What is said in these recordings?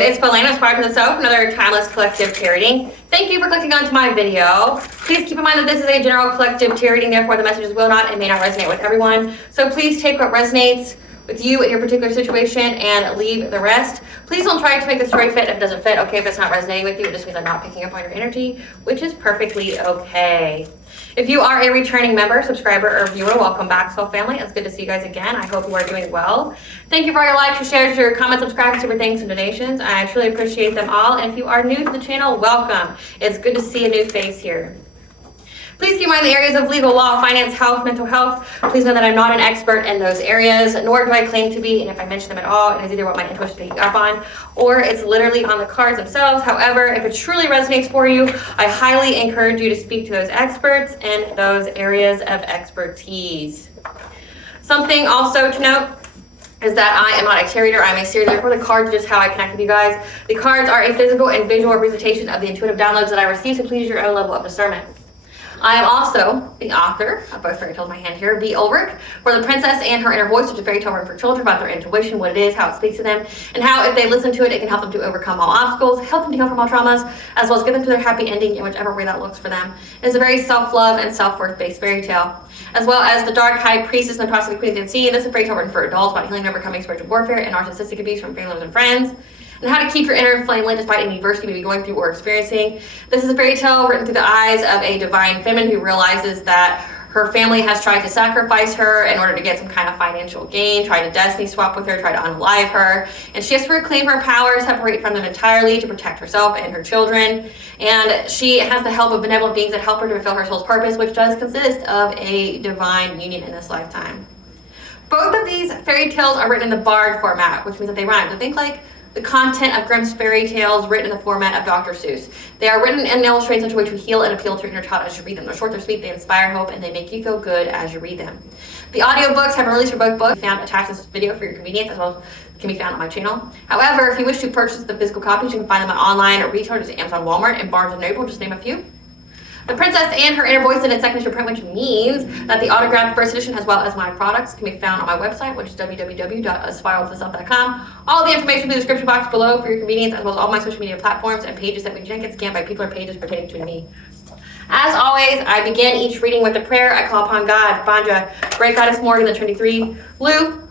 And it's Spilt, another timeless collective tarot reading. Thank you for clicking onto my video. Please keep in mind that this is a general collective tarot reading, therefore the messages will not and may not resonate with everyone. So please take what resonates with you in your particular situation and leave the rest. Please don't try to make the story fit if it doesn't fit. Okay, if it's not resonating with you, it just means I'm not picking up on your energy, which is perfectly okay. If you are a returning member, subscriber, or viewer, welcome back, Soul Family. It's good to see you guys again. I hope you are doing well. Thank you for all your likes, your shares, your comments, subscribes, super thanks, and donations. I truly appreciate them all. And if you are new to the channel, welcome. It's good to see a new face here. Please keep in mind the areas of legal, law, finance, health, mental health. Please know that I'm not an expert in those areas, nor do I claim to be. And if I mention them at all, it is either what my intuition is picking up on, or it's literally on the cards themselves. However, if it truly resonates for you, I highly encourage you to speak to those experts in those areas of expertise. Something also to note is that I am not a tarot reader. I'm a seer. Therefore, the cards are just how I connect with you guys. The cards are a physical and visual representation of the intuitive downloads that I receive, so please use your own level of discernment. I am also the author of both fairy tales in my hand here, The Ulrich, for The Princess and Her Inner Voice, which is a fairy tale written for children about their intuition, what it is, how it speaks to them, and how if they listen to it, it can help them to overcome all obstacles, help them to heal from all traumas, as well as get them to their happy ending in whichever way that looks for them. It is a very self-love and self-worth based fairy tale. As well as The Dark High Priestess and the Process of the Queen of the Unseen. This is a fairy tale written for adults about healing and overcoming spiritual warfare and narcissistic abuse from family members and friends, and how to keep your inner flame lit despite any adversity you may be going through or experiencing. This is a fairy tale written through the eyes of a divine feminine who realizes that her family has tried to sacrifice her in order to get some kind of financial gain, tried to destiny swap with her, tried to unalive her, and she has to reclaim her power, separate from them entirely to protect herself and her children. And she has the help of benevolent beings that help her to fulfill her soul's purpose, which does consist of a divine union in this lifetime. Both of these fairy tales are written in the bard format, which means that they rhyme. So think like the content of Grimm's fairy tales written in the format of Dr. Seuss. They are written and illustrated in such a way to heal and appeal to your inner child as you read them. They're short, they're sweet, they inspire hope, and they make you feel good as you read them. The audiobooks have been released for both books, found attached to this video for your convenience, as well as can be found on my channel. However, if you wish to purchase the physical copies, you can find them at online at retailers, Amazon, Walmart, and Barnes & Noble, just name a few. The Princess and Her Inner Voice in its second issue print, which means that the autographed first edition as well as my products can be found on my website, which is www.aspiraltotheself.com. All the information in the description box below for your convenience, as well as all my social media platforms and pages that we can't get scammed by people or pages pertaining to me. As always, I begin each reading with a prayer. I call upon God, Banja, Great Goddess Morgan, the Trinity Three, Lu,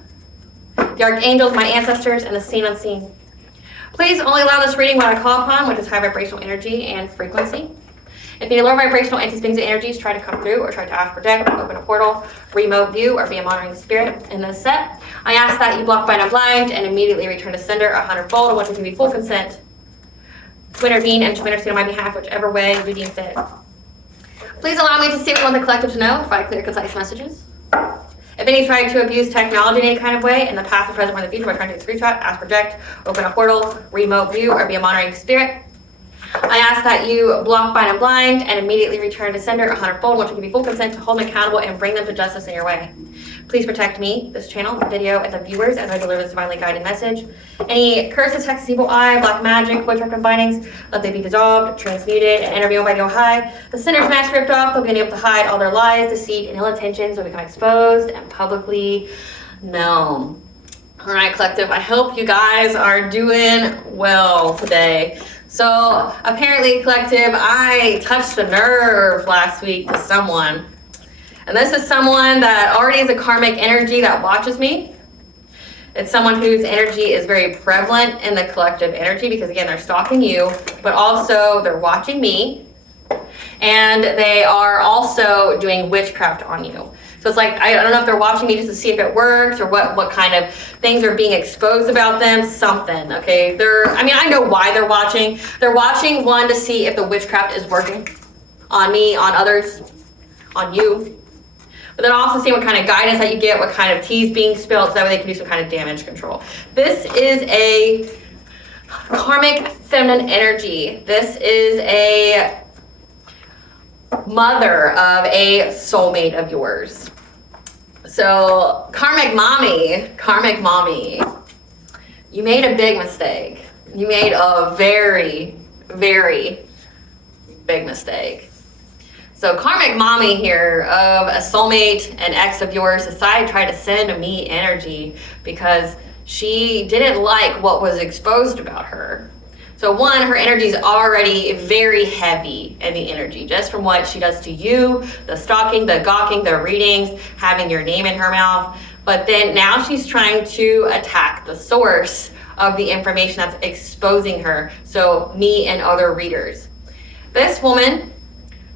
the Archangels, my ancestors, and the seen unseen. Please only allow this reading what I call upon, which is high vibrational energy and frequency. If any lower vibrational entities, beings, and energies try to come through or try to ask for deck, open a portal, remote view, or be a monitoring spirit in this set, I ask that you block, bind, and blind and immediately return to sender 100-fold, once you give me full consent to intervene and to intercede on my behalf, whichever way you deem fit. Please allow me to see what you want the collective to know, provide clear, concise messages. If any try to abuse technology in any kind of way, in the past, the present, or the future, by trying to take a screenshot, ask for deck, open a portal, remote view, or be a monitoring spirit, I ask that you block, bind, and blind and immediately return to sender 100-fold, which will give you full consent to hold them accountable and bring them to justice in your way. Please protect me, this channel, the video, and the viewers as I deliver this divinely guided message. Any curses, hexes, evil eye, black magic, witchcraft, and bindings, let they be dissolved, transmuted, and interviewed by the High. The sinner's mask ripped off, they'll be unable to hide all their lies, deceit, and ill intentions will become exposed and publicly known. All right, collective, I hope you guys are doing well today. So apparently, collective, I touched a nerve last week to someone. And this is someone that already is a karmic energy that watches me. It's someone whose energy is very prevalent in the collective energy because, again, they're stalking you, but also they're watching me. And they are also doing witchcraft on you. So it's like, I don't know if they're watching me just to see if it works or what kind of things are being exposed about them, something, okay? I know why they're watching. They're watching, one, to see if the witchcraft is working on me, on others, on you. But then also see what kind of guidance that you get, what kind of tea's being spilled, so that way they can do some kind of damage control. This is a karmic feminine energy. This is a mother of a soulmate of yours. So karmic mommy, you made a big mistake. You made a very, very big mistake. So karmic mommy here of a soulmate, an ex of yours, decided to try to send me energy because She didn't like what was exposed about her. So one, her energy is already very heavy in the energy, just from what she does to you, the stalking, the gawking, the readings, having your name in her mouth. But then now she's trying to attack the source of the information that's exposing her. So me and other readers. This woman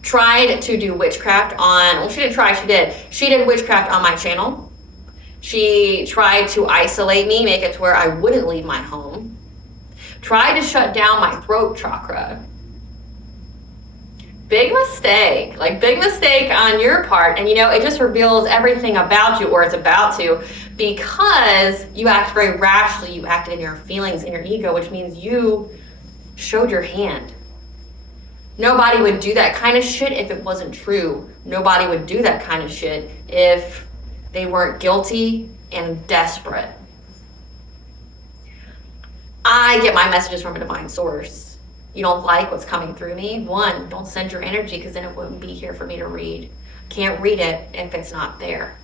tried to do witchcraft on, well, she didn't try, she did. She did witchcraft on my channel. She tried to isolate me, make it to where I wouldn't leave my home. Tried to shut down my throat chakra. Big mistake, like big mistake on your part. And you know, it just reveals everything about you, or it's about to, because you act very rashly. You acted in your feelings, in your ego, which means you showed your hand. Nobody would do that kind of shit if it wasn't true. Nobody would do that kind of shit if they weren't guilty and desperate. I get my messages from a divine source. You don't like what's coming through me? One, don't send your energy, because then it wouldn't be here for me to read. Can't read it if it's not there.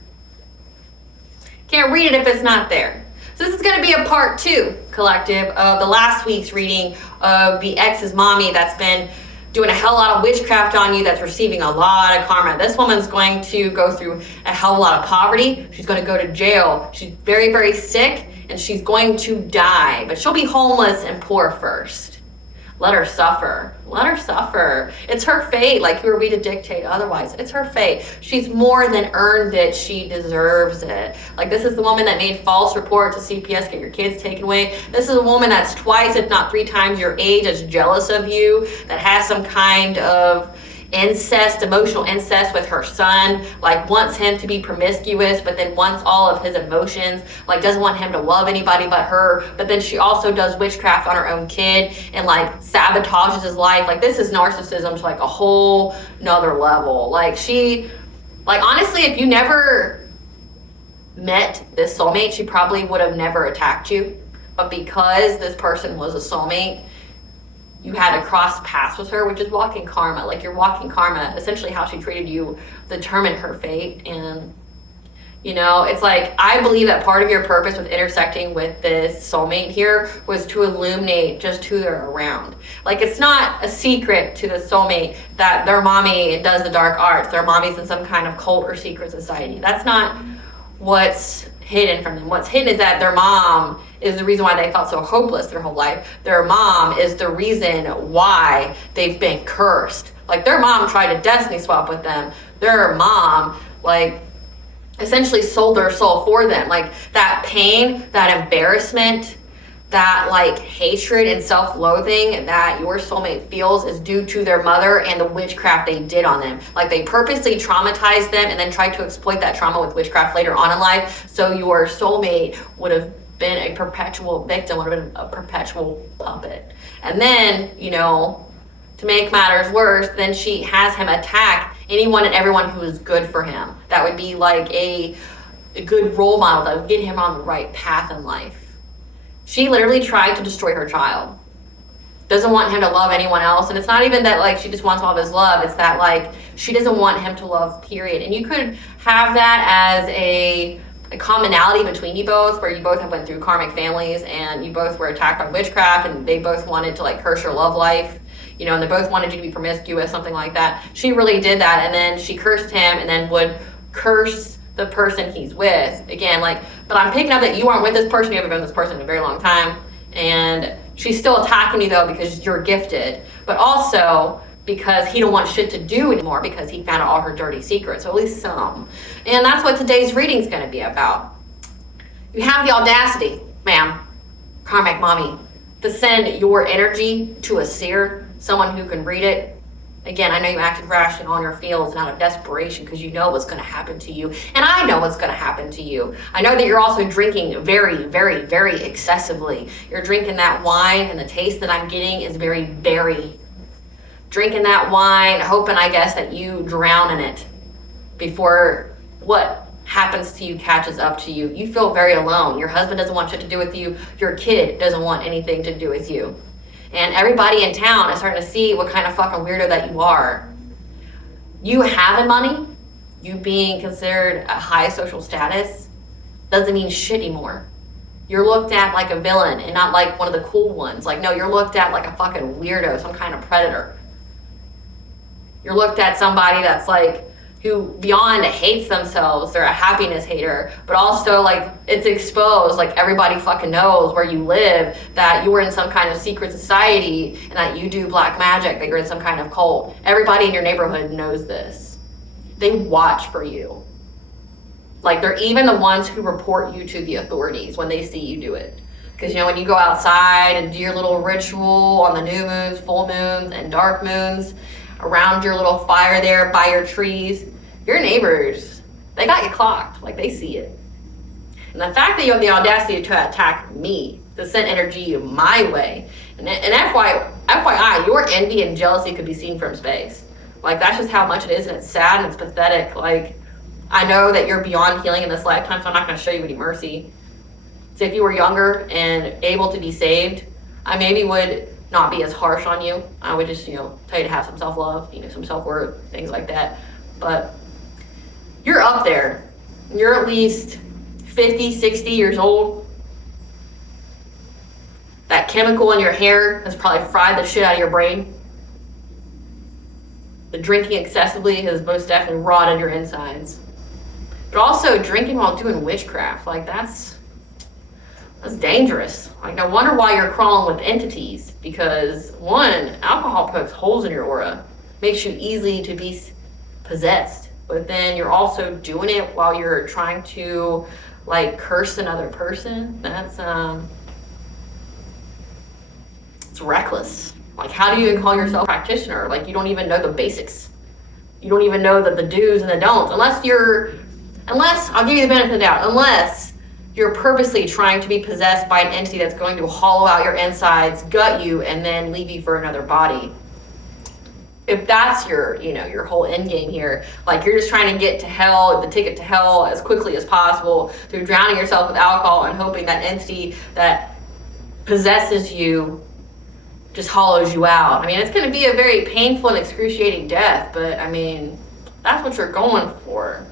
Can't read it if it's not there. So this is going to be a part 2, collective, of the last week's reading of the ex's mommy that's been doing a hell lot of witchcraft on you, that's receiving a lot of karma. This woman's going to go through a hell of a lot of poverty. She's going to go to jail. She's very, very sick, and she's going to die. But she'll be homeless and poor first. Let her suffer. Let her suffer. It's her fate. Like, who are we to dictate otherwise? It's her fate. She's more than earned it. She deserves it. Like, this is the woman that made false report to CPS, get your kids taken away. This is a woman that's twice, if not 3 times your age, that's jealous of you, that has some kind of incest, emotional incest with her son, like wants him to be promiscuous, but then wants all of his emotions, like doesn't want him to love anybody but her. But then she also does witchcraft on her own kid and like sabotages his life. Like, this is narcissism to like a whole nother level. Like, she, like, honestly, if you never met this soulmate, she probably would have never attacked you. But because this person was a soulmate, you had to cross paths with her, which is walking karma. Like, you're walking karma. Essentially, how she treated you determined her fate. And, you know, it's like, I believe that part of your purpose with intersecting with this soulmate here was to illuminate just who they're around. Like, it's not a secret to the soulmate that their mommy does the dark arts. Their mommy's in some kind of cult or secret society. That's not what's hidden from them. What's hidden is that their mom is the reason why they felt so hopeless their whole life. Their mom is the reason why they've been cursed. Like, their mom tried to destiny swap with them. Their mom, like, essentially sold their soul for them. Like, that pain, that embarrassment, that like hatred and self-loathing that your soulmate feels is due to their mother and the witchcraft they did on them. Like, they purposely traumatized them and then tried to exploit that trauma with witchcraft later on in life, so your soulmate would have been a perpetual victim, would have been a perpetual puppet. And then, you know, to make matters worse, then she has him attack anyone and everyone who is good for him. That would be like a good role model that would get him on the right path in life. She literally tried to destroy her child. Doesn't want him to love anyone else. And it's not even that like she just wants all of his love. It's that like she doesn't want him to love, period. And you could have that as a commonality between you both, where you both have went through karmic families and you both were attacked by witchcraft and they both wanted to like curse your love life, you know, and they both wanted you to be promiscuous, something like that. She really did that, and then she cursed him and then would curse the person he's with. Again, like, but I'm picking up that you aren't with this person, you haven't been with this person in a very long time, and she's still attacking you though because you're gifted, but also because he don't want shit to do anymore because he found out all her dirty secrets, or at least some. And that's what today's reading is going to be about. You have the audacity, ma'am, karmic mommy, to send your energy to a seer, someone who can read it. Again, I know you acted rash and on your feels and out of desperation because you know what's going to happen to you. And I know what's going to happen to you. I know that you're also drinking very, very, very excessively. You're drinking that wine, and the taste that I'm getting is very berry. Drinking that wine, hoping, I guess, that you drown in it before what happens to you catches up to you. You feel very alone. Your husband doesn't want shit to do with you. Your kid doesn't want anything to do with you. And everybody in town is starting to see what kind of fucking weirdo that you are. You having money, you being considered a high social status, doesn't mean shit anymore. You're looked at like a villain and not like one of the cool ones. Like, no, you're looked at like a fucking weirdo, some kind of predator. You're looked at somebody that's like, who beyond hates themselves, they're a happiness hater, but also like it's exposed, like everybody fucking knows where you live, that you were in some kind of secret society and that you do black magic, that you're in some kind of cult. Everybody in your neighborhood knows this. They watch for you. Like they're even the ones who report you to the authorities when they see you do it. Because, you know, when you go outside and do your little ritual on the new moons, full moons, and dark moons, around your little fire there by your trees, your neighbors, they got you clocked. Like, they see it. And the fact that you have the audacity to attack me, to send energy my way, and FYI, your envy and jealousy could be seen from space. Like, that's just how much it is, and it's sad and it's pathetic. Like, I know that you're beyond healing in this lifetime, so I'm not going to show you any mercy. So if you were younger and able to be saved, I maybe would not be as harsh on you. I would just, tell you to have some self-love, some self-worth, things like that. But you're up there. You're at least 50, 60 years old. That chemical in your hair has probably fried the shit out of your brain. The drinking excessively has most definitely rotted your insides. But also drinking while doing witchcraft, like that's dangerous. Like, no wonder why you're crawling with entities, because one, alcohol pokes holes in your aura, makes you easy to be possessed, but then you're also doing it while you're trying to like curse another person. That's it's reckless. Like, how do you even call yourself a practitioner? Like, you don't even know the basics. You don't even know the do's and the don'ts, unless I'll give you the benefit of the doubt, unless you're purposely trying to be possessed by an entity that's going to hollow out your insides, gut you, and then leave you for another body. If that's your whole end game here, like you're just trying to get to hell, the ticket to hell as quickly as possible through drowning yourself with alcohol and hoping that entity that possesses you just hollows you out. I mean, it's going to be a very painful and excruciating death, but I mean, that's what you're going for.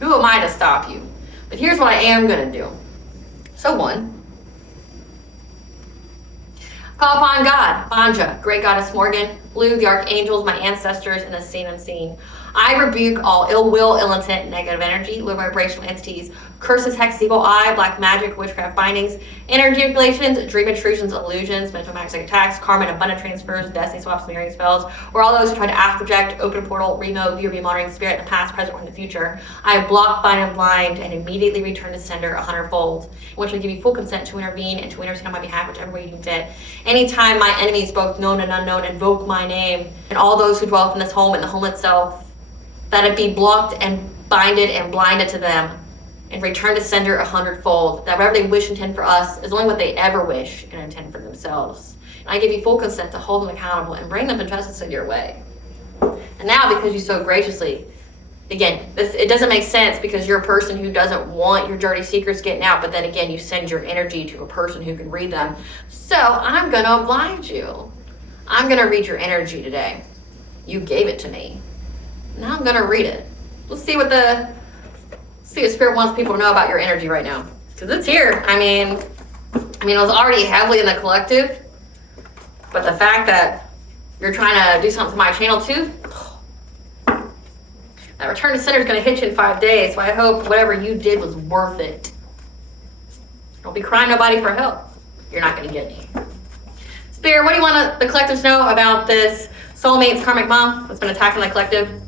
Who am I to stop you? But here's what I am going to do. So one, call upon God, Banja, great goddess Morgan, Blue, the archangels, my ancestors, and the seen unseen. I rebuke all ill will, ill intent, negative energy, low vibrational entities, curses, hex, evil eye, black magic, witchcraft bindings, energy manipulations, dream intrusions, illusions, mental magic attacks, karma and abundant transfers, destiny swaps, mirroring spells, or all those who try to ask, project, open a portal, remote, view, monitoring spirit in the past, present, or in the future. I block, bind, and blind, and immediately return to sender 100-fold, in which I give you full consent to intervene and to intercede on my behalf, whichever way you deem fit. Anytime my enemies, both known and unknown, invoke my name, and all those who dwell in this home and the home itself, that it be blocked and binded and blinded to them, and return to sender 100-fold, that whatever they wish and intend for us is only what they ever wish and intend for themselves. And I give you full consent to hold them accountable and bring them to justice in your way. And now, because you so graciously, again, it doesn't make sense because you're a person who doesn't want your dirty secrets getting out, but then again, you send your energy to a person who can read them. So I'm going to oblige you. I'm going to read your energy today. You gave it to me. Now I'm going to read it. Let's see what Spirit wants people to know about your energy right now. Because it's here. I mean, it was already heavily in the collective. But the fact that you're trying to do something to my channel too, that return to sender is going to hit you in 5 days. So I hope whatever you did was worth it. Don't be crying nobody for help. You're not going to get any. Spirit, what do you want the collective to know about this soulmate's karmic mom that's been attacking the collective?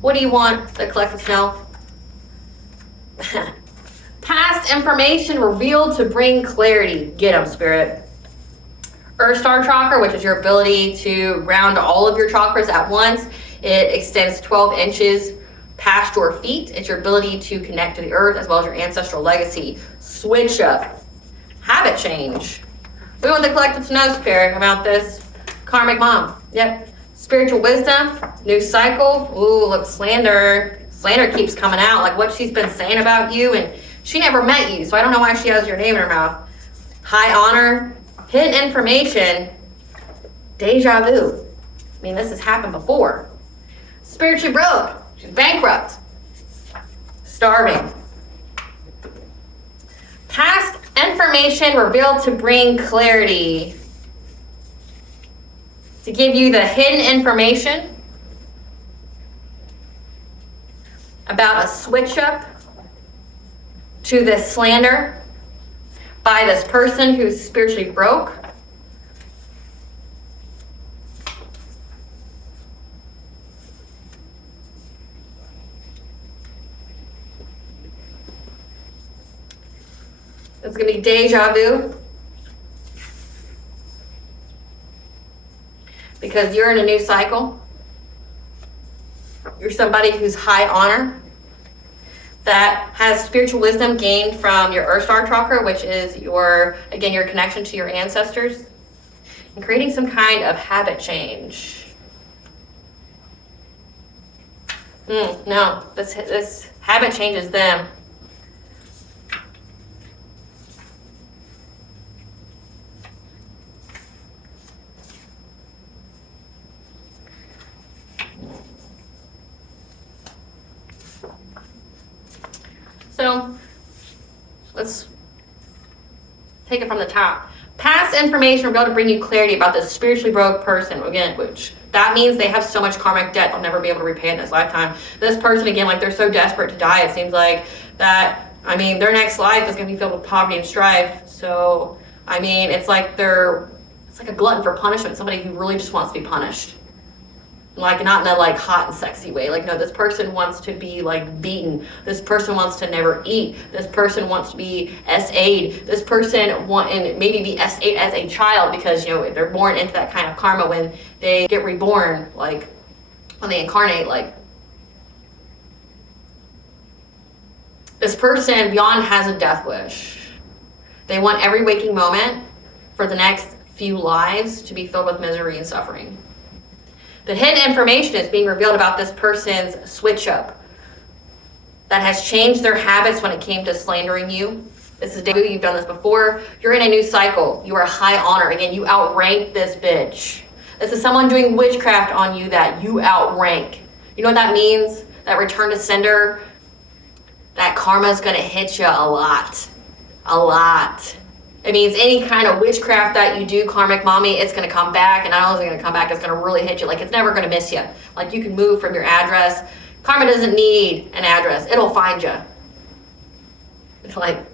What do you want the collective to know? Past information revealed to bring clarity. Get them, Spirit. Earth Star Chakra, which is your ability to ground all of your chakras at once. It extends 12 inches past your feet. It's your ability to connect to the earth as well as your ancestral legacy. Switch up. Habit change. We want the collective to know, Spirit, about this karmic mom. Yep. Spiritual wisdom, new cycle. Ooh, look, slander. Slander keeps coming out, like what she's been saying about you, and she never met you, so I don't know why she has your name in her mouth. High honor, hidden information, deja vu. I mean, this has happened before. Spiritually broke. She's bankrupt. Starving. Past Information revealed to bring clarity. To give you the hidden information about a switch up to this slander by this person who's spiritually broke. It's going to be deja vu. Because you're in a new cycle. You're somebody who's high honor, that has spiritual wisdom gained from your Earth Star chakra, which is your connection to your ancestors, and creating some kind of habit change. No, this habit changes them. So let's take it from the top. Past information will be able to bring you clarity about this spiritually broke person. Again, which that means they have so much karmic debt they'll never be able to repay in this lifetime. This person, again, like they're so desperate to die, it seems like that, I mean, their next life is going to be filled with poverty and strife. So, I mean, it's like it's like a glutton for punishment, somebody who really just wants to be punished. Like, not in a like hot and sexy way. Like, no, this person wants to be like beaten. This person wants to never eat. This person wants to be SA'd. This person and maybe be SA'd as a child because, you know, they're born into that kind of karma when they get reborn, like when they incarnate. Like, this person beyond has a death wish. They want every waking moment for the next few lives to be filled with misery and suffering. The hidden information is being revealed about this person's switch up that has changed their habits when it came to slandering you. This is you've done this before. You're in a new cycle. You are high honor. Again, you outrank this bitch. This is someone doing witchcraft on you that you outrank. You know what that means? That return to sender, that karma is going to hit you a lot. A lot. It means any kind of witchcraft that you do, karmic mommy, it's going to come back. And not only is it going to come back, it's going to really hit you. Like, it's never going to miss you. Like, you can move from your address. Karma doesn't need an address. It'll find you. It's like,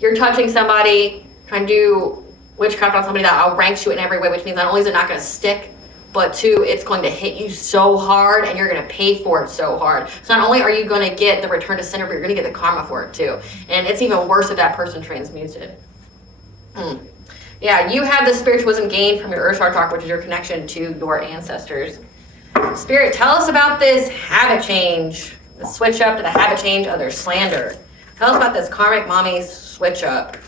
you're touching somebody, trying to do witchcraft on somebody that outranks you in every way, which means not only is it not going to stick, but two, it's going to hit you so hard and you're going to pay for it so hard. So not only are you going to get the return to sender, but you're going to get the karma for it too. And it's even worse if that person transmutes it. Yeah, you have the spiritual wisdom gained from your Earth Star chakra, which is your connection to your ancestors. Spirit, tell us about this habit change, the switch up to the habit change of their slander. Tell us about this karmic mommy switch up.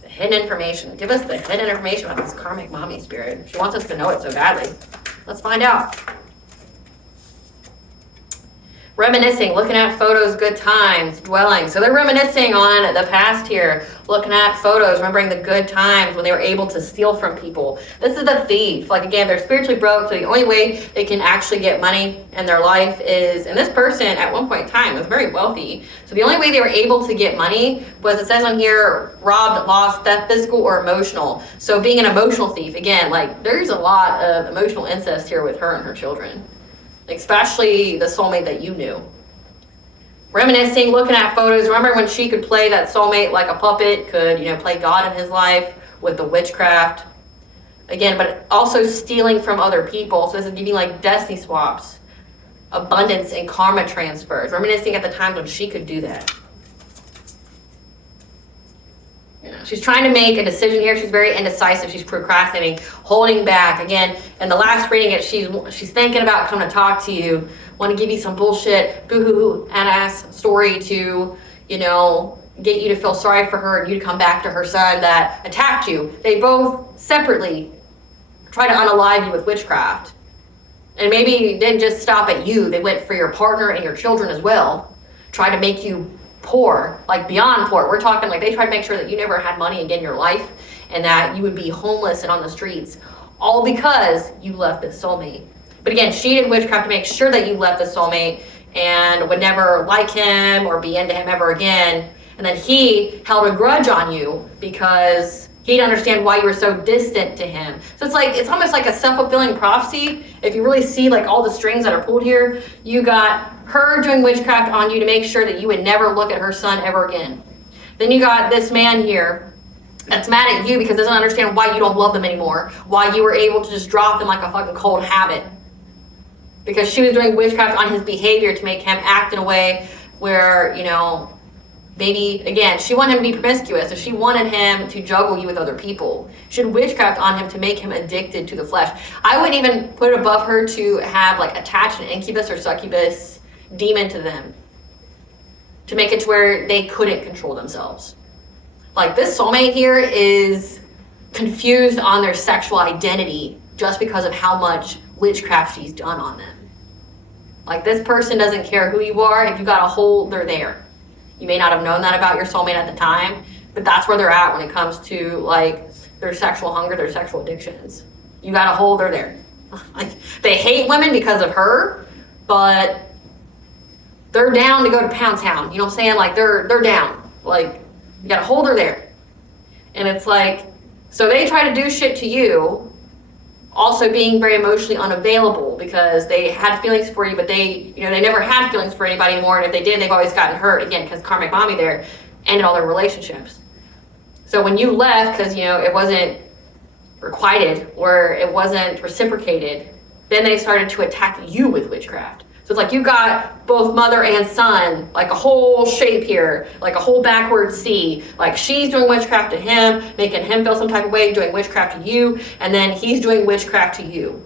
The hidden information. Give us the hidden information about this karmic mommy, Spirit. She wants us to know it so badly. Let's find out. Reminiscing, looking at photos, good times, dwelling. So they're reminiscing on the past here, looking at photos, remembering the good times when they were able to steal from people. This is the thief. Like, again, they're spiritually broke, so the only way they can actually get money in their life is, and this person at one point in time was very wealthy. So the only way they were able to get money was, it says on here, robbed, lost, theft, physical or emotional. So being an emotional thief, again, like there's a lot of emotional incest here with her and her children. Especially the soulmate that you knew. Reminiscing, looking at photos. Remember when she could play that soulmate like a puppet, could, you know, play God in his life with the witchcraft. Again, but also stealing from other people. So this is giving like destiny swaps, abundance and karma transfers. Reminiscing at the times when she could do that. You know, she's trying to make a decision here. She's very indecisive. She's procrastinating, holding back. Again, in the last reading, she's thinking about coming to talk to you, want to give you some bullshit, boo-hoo, ass story to, you know, get you to feel sorry for her and you to come back to her son that attacked you. They both separately try to unalive you with witchcraft. And maybe it didn't just stop at you. They went for your partner and your children as well. Try to make you poor, like beyond poor. We're talking like they tried to make sure that you never had money again in your life and that you would be homeless and on the streets, all because you left this soulmate. But again, she did witchcraft to make sure that you left the soulmate and would never like him or be into him ever again. And then he held a grudge on you because he didn't understand why you were so distant to him. So it's almost like a self-fulfilling prophecy. If you really see like all the strings that are pulled here, you got her doing witchcraft on you to make sure that you would never look at her son ever again. Then you got this man here that's mad at you because doesn't understand why you don't love them anymore, why you were able to just drop them like a fucking cold habit. Because she was doing witchcraft on his behavior to make him act in a way where, you know, maybe, again, she wanted him to be promiscuous, so she wanted him to juggle you with other people. She had witchcraft on him to make him addicted to the flesh. I wouldn't even put it above her to have like attached an incubus or succubus demon to them, to make it to where they couldn't control themselves. Like, this soulmate here is confused on their sexual identity just because of how much witchcraft she's done on them. Like, this person doesn't care who you are. If you got a hole, they're there. You may not have known that about your soulmate at the time, but that's where they're at when it comes to like their sexual hunger, their sexual addictions. You got a hole, they're there. Like, they hate women because of her, but they're down to go to Pound Town. You know what I'm saying? Like, they're down. Like, you got a hole, they're there. And it's like, so they try to do shit to you, also being very emotionally unavailable because they had feelings for you, but they never had feelings for anybody anymore. And if they did, they've always gotten hurt, again, because karmic mommy there ended all their relationships. So when you left, because, it wasn't requited or it wasn't reciprocated, then they started to attack you with witchcraft. So it's like you got both mother and son, like a whole shape here, like a whole backward C. Like, she's doing witchcraft to him, making him feel some type of way, doing witchcraft to you, and then he's doing witchcraft to you.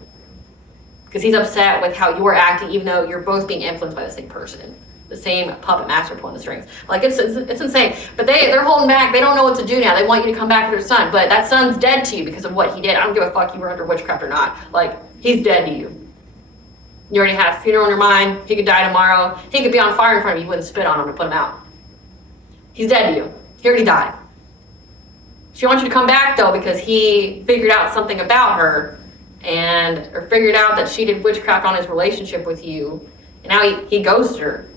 Because he's upset with how you are acting, even though you're both being influenced by the same person. The same puppet master pulling the strings. Like, it's insane. But they're holding back. They don't know what to do now. They want you to come back to their son. But that son's dead to you because of what he did. I don't give a fuck you were under witchcraft or not. Like, he's dead to you. You already had a funeral in your mind. He could die tomorrow. He could be on fire in front of you. You wouldn't spit on him to put him out. He's dead to you. He already died. She wants you to come back, though, because he figured out something about her or figured out that she did witchcraft on his relationship with you. And now he ghosted her.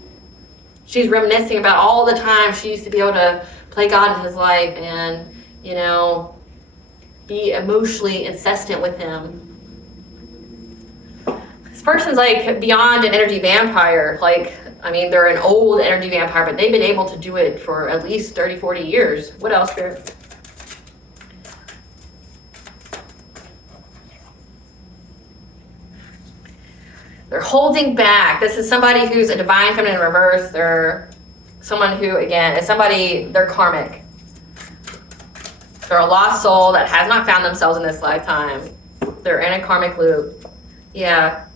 She's reminiscing about all the time she used to be able to play God in his life and, be emotionally incessant with him. This person's like beyond an energy vampire. Like, I mean, they're an old energy vampire, but they've been able to do it for at least 30, 40 years. What else, Spirit? They're holding back. This is somebody who's a divine feminine in reverse. They're someone who, again, is they're karmic. They're a lost soul that has not found themselves in this lifetime. They're in a karmic loop. Yeah.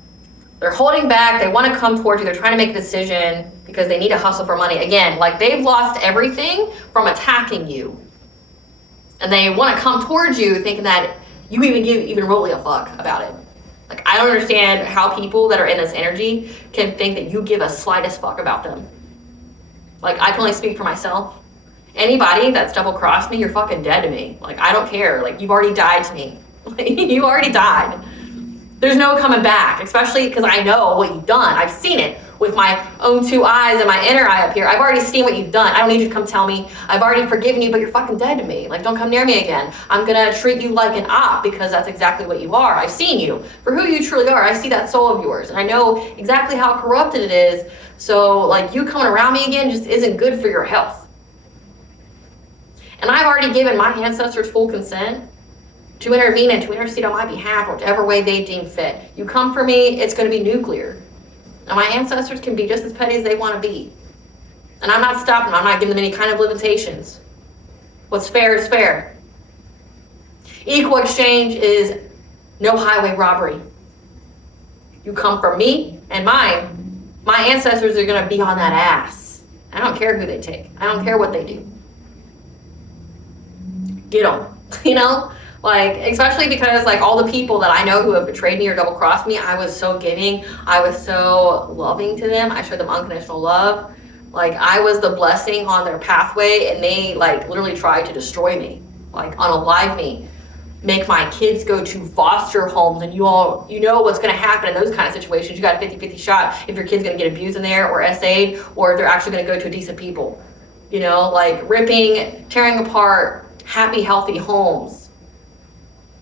They're holding back. They want to come towards you. They're trying to make a decision because they need to hustle for money. Again, like, they've lost everything from attacking you. And they want to come towards you thinking that you even really a fuck about it. Like, I don't understand how people that are in this energy can think that you give a slightest fuck about them. Like, I can only speak for myself. Anybody that's double-crossed me, you're fucking dead to me. Like, I don't care. Like, you've already died to me. You already died. There's no coming back, especially because I know what you've done. I've seen it with my own two eyes and my inner eye up here. I've already seen what you've done. I don't need you to come tell me. I've already forgiven you, but you're fucking dead to me. Like, don't come near me again. I'm gonna treat you like an op because that's exactly what you are. I've seen you for who you truly are. I see that soul of yours, and I know exactly how corrupted it is. So, like, you coming around me again just isn't good for your health. And I've already given my ancestors full consent to intervene and to intercede on my behalf, whichever way they deem fit. You come for me, it's going to be nuclear. And my ancestors can be just as petty as they want to be. And I'm not stopping them. I'm not giving them any kind of limitations. What's fair is fair. Equal exchange is no highway robbery. You come for me and mine, my ancestors are going to be on that ass. I don't care who they take. I don't care what they do. Get them, Like, especially because, like, all the people that I know who have betrayed me or double-crossed me, I was so giving. I was so loving to them. I showed them unconditional love. Like, I was the blessing on their pathway, and they, like, literally tried to destroy me. Like, unalive me. Make my kids go to foster homes, and you know what's going to happen in those kind of situations. You got a 50-50 shot if your kid's going to get abused in there or SA'd, or if they're actually going to go to decent people. You know, like ripping, tearing apart happy, healthy homes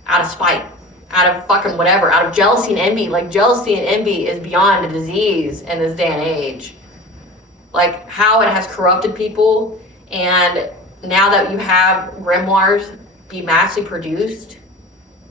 out of spite, out of fucking whatever, out of jealousy and envy. Like, jealousy and envy is beyond a disease in this day and age. Like, how it has corrupted people, and now that you have grimoires be massively produced,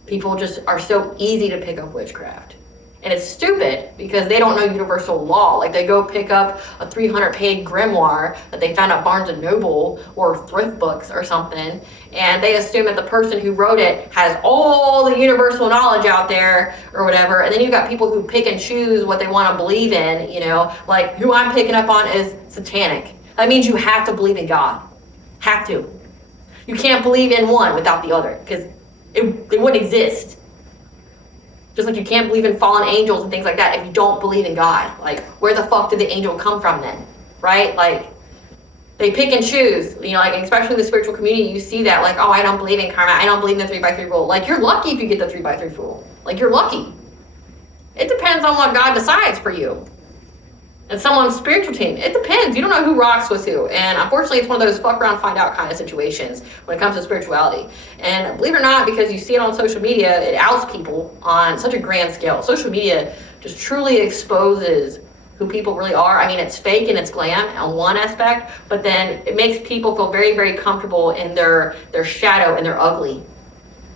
people just are so easy to pick up witchcraft. And it's stupid because they don't know universal law. Like, they go pick up a 300-page grimoire that they found at Barnes & Noble or thrift books or something, and they assume that the person who wrote it has all the universal knowledge out there or whatever. And then you've got people who pick and choose what they want to believe in, you know, like who I'm picking up on is satanic. That means you have to believe in God. Have to. You can't believe in one without the other, because it wouldn't exist. Just like you can't believe in fallen angels and things like that if you don't believe in God. Like, where the fuck did the angel come from then? Right? Like, they pick and choose. You know, like, especially in the spiritual community, you see that, like, oh, I don't believe in karma. I don't believe in the 3x3 rule. Like, you're lucky if you get the 3x3 rule. Like, you're lucky. It depends on what God decides for you. And someone's spiritual team. It depends. You don't know who rocks with who. And unfortunately, it's one of those fuck around, find out kind of situations when it comes to spirituality. And believe it or not, because you see it on social media, it outs people on such a grand scale. Social media just truly exposes who people really are. I mean, it's fake and it's glam on one aspect, but then it makes people feel very, very comfortable in their shadow and their ugly.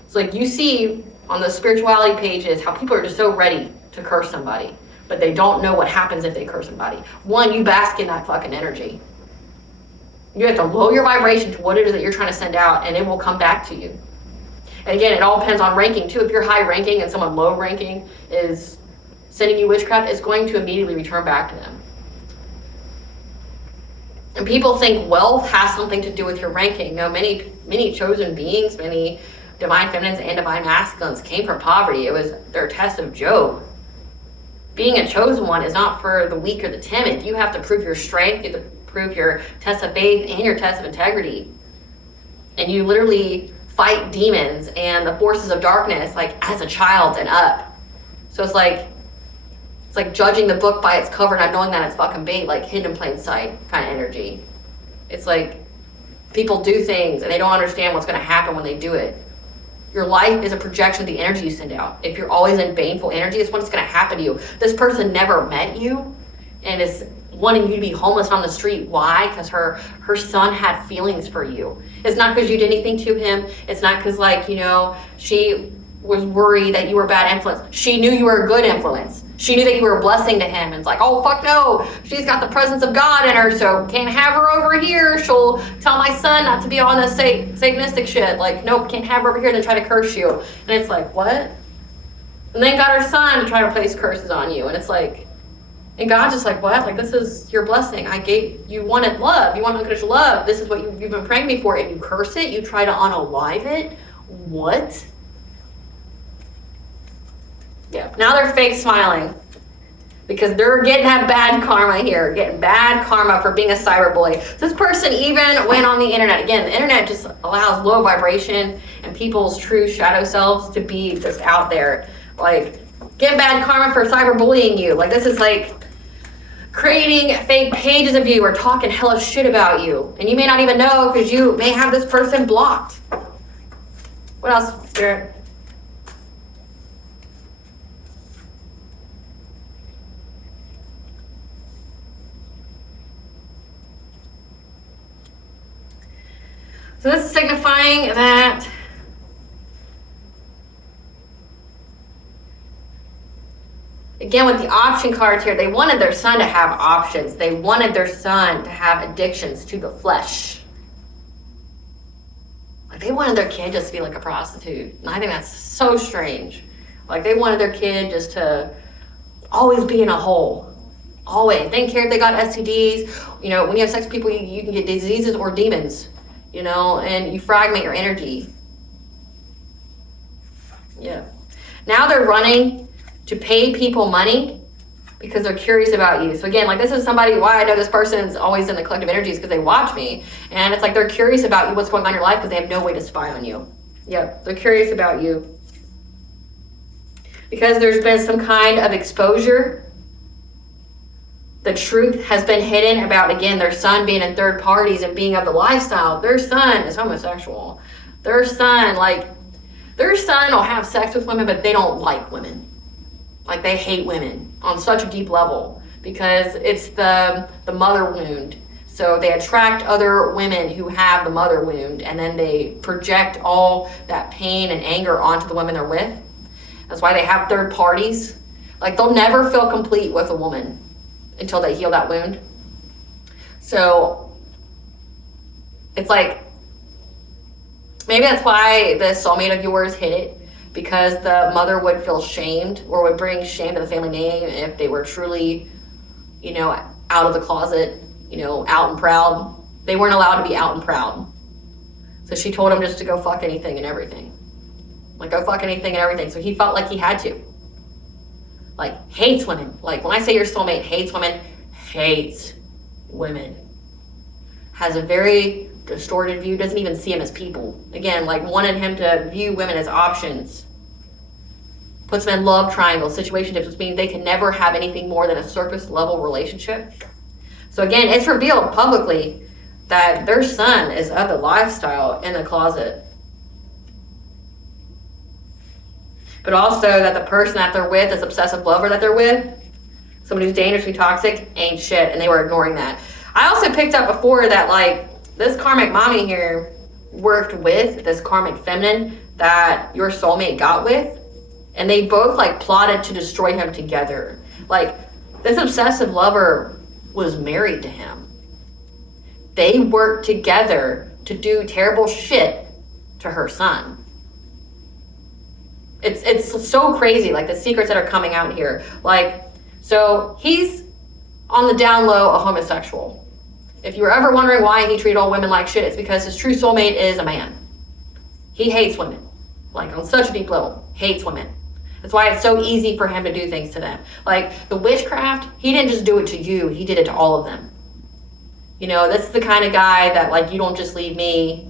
So like, you see on the spirituality pages how people are just so ready to curse somebody, but they don't know what happens if they curse somebody. One, you bask in that fucking energy. You have to lower your vibration to what it is that you're trying to send out, and it will come back to you. And again, it all depends on ranking too. If you're high ranking and someone low ranking is sending you witchcraft, it's going to immediately return back to them. And people think wealth has something to do with your ranking. No, many chosen beings, many divine feminines and divine masculines came from poverty. It was their test of Job. Being a chosen one is not for the weak or the timid. You have to prove your strength, you have to prove your test of faith and your test of integrity. And you literally fight demons and the forces of darkness like as a child and up. So it's like judging the book by its cover, not knowing that it's fucking bait, like hidden in plain sight kind of energy. It's like people do things and they don't understand what's going to happen when they do it. Your life is a projection of the energy you send out. If you're always in baneful energy, it's what's going to happen to you. This person never met you and is wanting you to be homeless on the street. Why? Because her son had feelings for you. It's not because you did anything to him. It's not because, like, you know, she was worried that you were a bad influence. She knew you were a good influence. She knew that you were a blessing to him. And it's like, oh, fuck no. She's got the presence of God in her, so can't have her over here. She'll tell my son not to be on this satanistic shit. Like, nope, can't have her over here, then try to curse you. And it's like, what? And then got her son to try to place curses on you. And it's like, and God's just like, what? Like, this is your blessing. You wanted love. You want unconditional love. This is what you've been praying me for. And you curse it. You try to unalive it. What? Yeah. Now they're fake smiling because they're getting that bad karma here, getting bad karma for being a cyberbully. This person even went on the internet. Again, the internet just allows low vibration and people's true shadow selves to be just out there. Like, get bad karma for cyberbullying you. Like, this is like creating fake pages of you or talking hella shit about you. And you may not even know because you may have this person blocked. What else, Spirit? So this is signifying that again, with the option cards here, they wanted their son to have options. They wanted their son to have addictions to the flesh. Like, they wanted their kid just to be like a prostitute. And I think that's so strange. Like, they wanted their kid just to always be in a hole. Always. They didn't care if they got STDs. You know, when you have sex with people, you can get diseases or demons. You know, and you fragment your energy. Yeah. Now they're running to pay people money because they're curious about you. So again, like, this is somebody, why I know this person is always in the collective energies because they watch me. And it's like they're curious about you, what's going on in your life, because they have no way to spy on you. Yep, they're curious about you. Because there's been some kind of exposure the truth has been hidden about, again, their son being in third parties and being of the lifestyle. Their son is homosexual. Their son will have sex with women, but they don't like women. Like, they hate women on such a deep level because it's the mother wound. So they attract other women who have the mother wound, and then they project all that pain and anger onto the women they're with. That's why they have third parties. Like, they'll never feel complete with a woman until they heal that wound. So it's like, maybe that's why the soulmate of yours hid it, because the mother would feel shamed or would bring shame to the family name if they were truly, out of the closet, out and proud. They weren't allowed to be out and proud. So she told him just to go fuck anything and everything. Like, go fuck anything and everything. So he felt like he had to. Like, hates women. Like, when I say your soulmate hates women, hates women. Has a very distorted view, doesn't even see them as people. Again, like, wanted him to view women as options. Puts them in love triangles, situationships, which means they can never have anything more than a surface level relationship. So again, it's revealed publicly that their son is of the lifestyle in the closet. But also that the person that they're with, this obsessive lover that they're with, someone who's dangerously toxic, ain't shit, and they were ignoring that. I also picked up before that, like, this karmic mommy here worked with this karmic feminine that your soulmate got with, and they both, like, plotted to destroy him together. Like, this obsessive lover was married to him. They worked together to do terrible shit to her son. It's so crazy, like, the secrets that are coming out here. Like, so he's on the down low a homosexual. If you were ever wondering why he treated all women like shit, it's because his true soulmate is a man. He hates women, like, on such a deep level, hates women. That's why it's so easy for him to do things to them. Like, the witchcraft, he didn't just do it to you, he did it to all of them. This is the kind of guy that, like, you don't just leave me.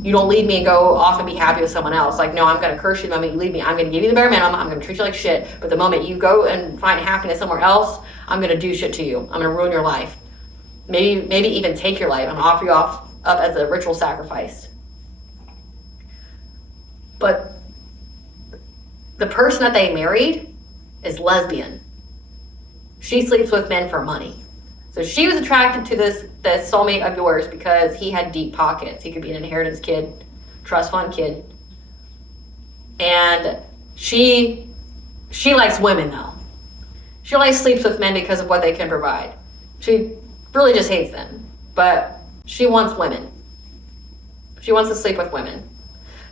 You don't leave me and go off and be happy with someone else. Like, no, I'm going to curse you the moment you leave me. I'm going to give you the bare minimum. I'm going to treat you like shit. But the moment you go and find happiness somewhere else, I'm going to do shit to you. I'm going to ruin your life. Maybe even take your life. I'm going to offer you up as a ritual sacrifice. But the person that they married is lesbian. She sleeps with men for money. So she was attracted to this soulmate of yours because he had deep pockets. He could be an inheritance kid, trust fund kid. And she likes women, though. She only sleeps with men because of what they can provide. She really just hates them. But she wants women. She wants to sleep with women.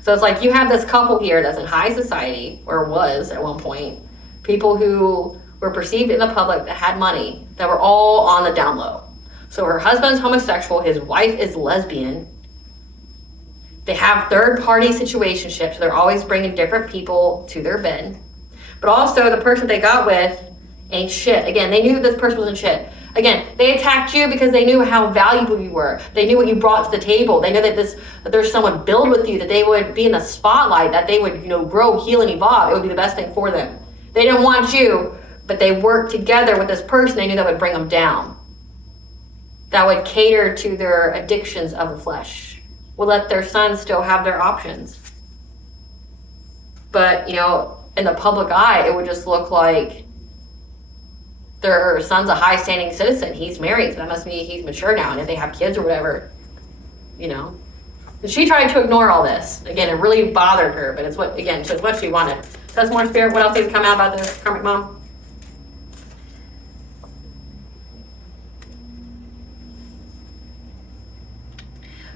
So it's like you have this couple here that's in high society, or was at one point, people who were perceived in the public that had money, that were all on the down low. So her husband's homosexual, his wife is lesbian. They have third-party situationships, so they're always bringing different people to their bed. But also, the person they got with ain't shit. Again, they knew that this person wasn't shit. Again, they attacked you because they knew how valuable you were. They knew what you brought to the table. They knew that there's someone build with you, that they would be in the spotlight, that they would, grow, heal, and evolve. It would be the best thing for them. They didn't want you, but they worked together with this person they knew that would bring them down. That would cater to their addictions of the flesh. Would let their sons still have their options. But, in the public eye, it would just look like their son's a high-standing citizen. He's married, so that must mean he's mature now. And if they have kids or whatever, And she tried to ignore all this. Again, it really bothered her, but it's what she wanted. So that's more spirit. What else needs to come out about this karmic mom?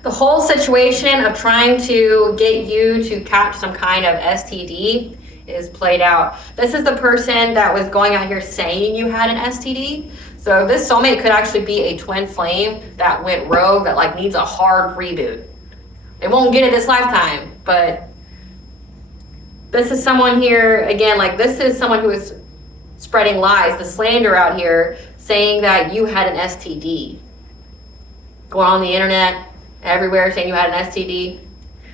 The whole situation of trying to get you to catch some kind of STD is played out. This is the person that was going out here saying you had an STD. So this soulmate could actually be a twin flame that went rogue, that needs a hard reboot. It won't get it this lifetime, but this is someone here, again, this is someone who is spreading lies, the slander out here, saying that you had an STD. Going on the internet, everywhere, saying you had an STD.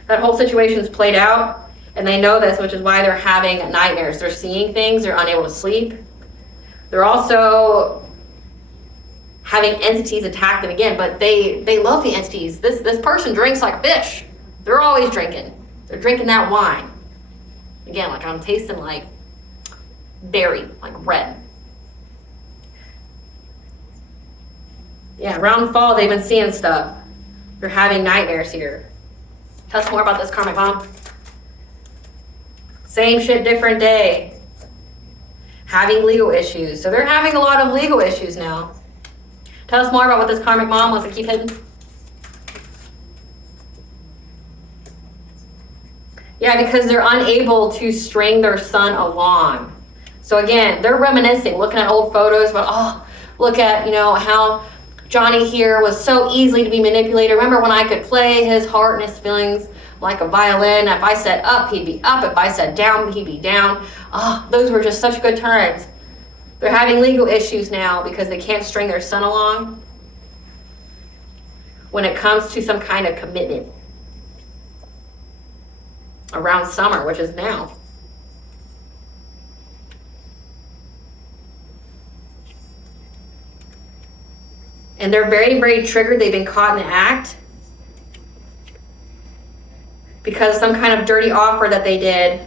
That whole situation's played out, and they know this, which is why they're having nightmares. They're seeing things, they're unable to sleep. They're also having entities attack them again, but they love the entities. This person drinks like fish. They're always drinking. They're drinking that wine. Again, like I'm tasting like berry, like red. Yeah, around fall, they've been seeing stuff. They're having nightmares here. Tell us more about this karmic mom. Same shit, different day. Having legal issues. So they're having a lot of legal issues now. Tell us more about what this karmic mom wants to keep hidden. Yeah, because they're unable to string their son along. So again, they're reminiscing, looking at old photos, but oh, look at, how Johnny here was so easily to be manipulated. Remember when I could play his heart and his feelings like a violin? If I said up, he'd be up. If I said down, he'd be down. Oh, those were just such good times. They're having legal issues now because they can't string their son along when it comes to some kind of commitment around summer, which is now. And they're very, very triggered. They've been caught in the act because of some kind of dirty offer that they did.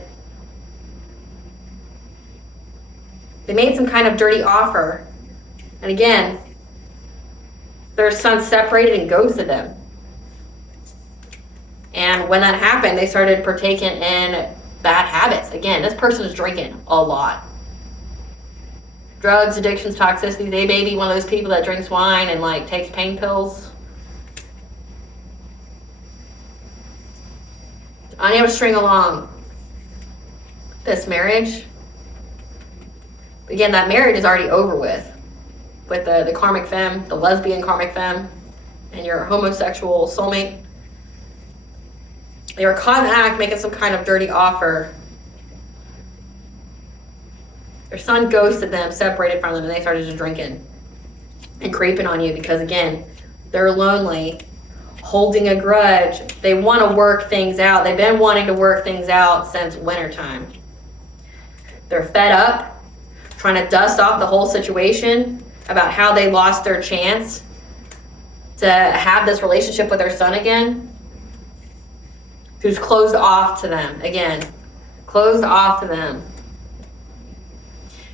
They made some kind of dirty offer. And again, their son separated and ghosted them. And when that happened, they started partaking in bad habits. Again, this person is drinking a lot. Drugs, addictions, toxicity. They may be one of those people that drinks wine and takes pain pills. Unable to string along this marriage. Again, that marriage is already over with the karmic femme, the lesbian karmic femme, and your homosexual soulmate. They were caught in the act making some kind of dirty offer. Their son ghosted them, separated from them, and they started just drinking and creeping on you because, again, they're lonely, holding a grudge. They want to work things out. They've been wanting to work things out since wintertime. They're fed up, trying to dust off the whole situation about how they lost their chance to have this relationship with their son again, who's closed off to them. Again, closed off to them.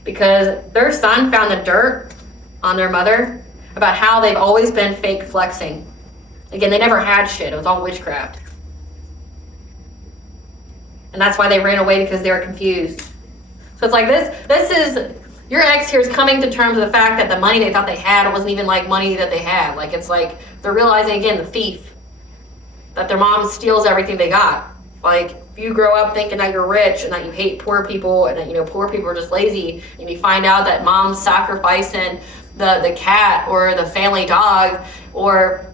Because their son found the dirt on their mother about how they've always been fake flexing. Again, they never had shit. It was all witchcraft. And that's why they ran away, because they were confused. So it's like this is, your ex here is coming to terms with the fact that the money they thought they had wasn't even money that they had. It's like they're realizing, again, the thief, that their mom steals everything they got. If you grow up thinking that you're rich and that you hate poor people and that poor people are just lazy, and you find out that mom's sacrificing the cat or the family dog or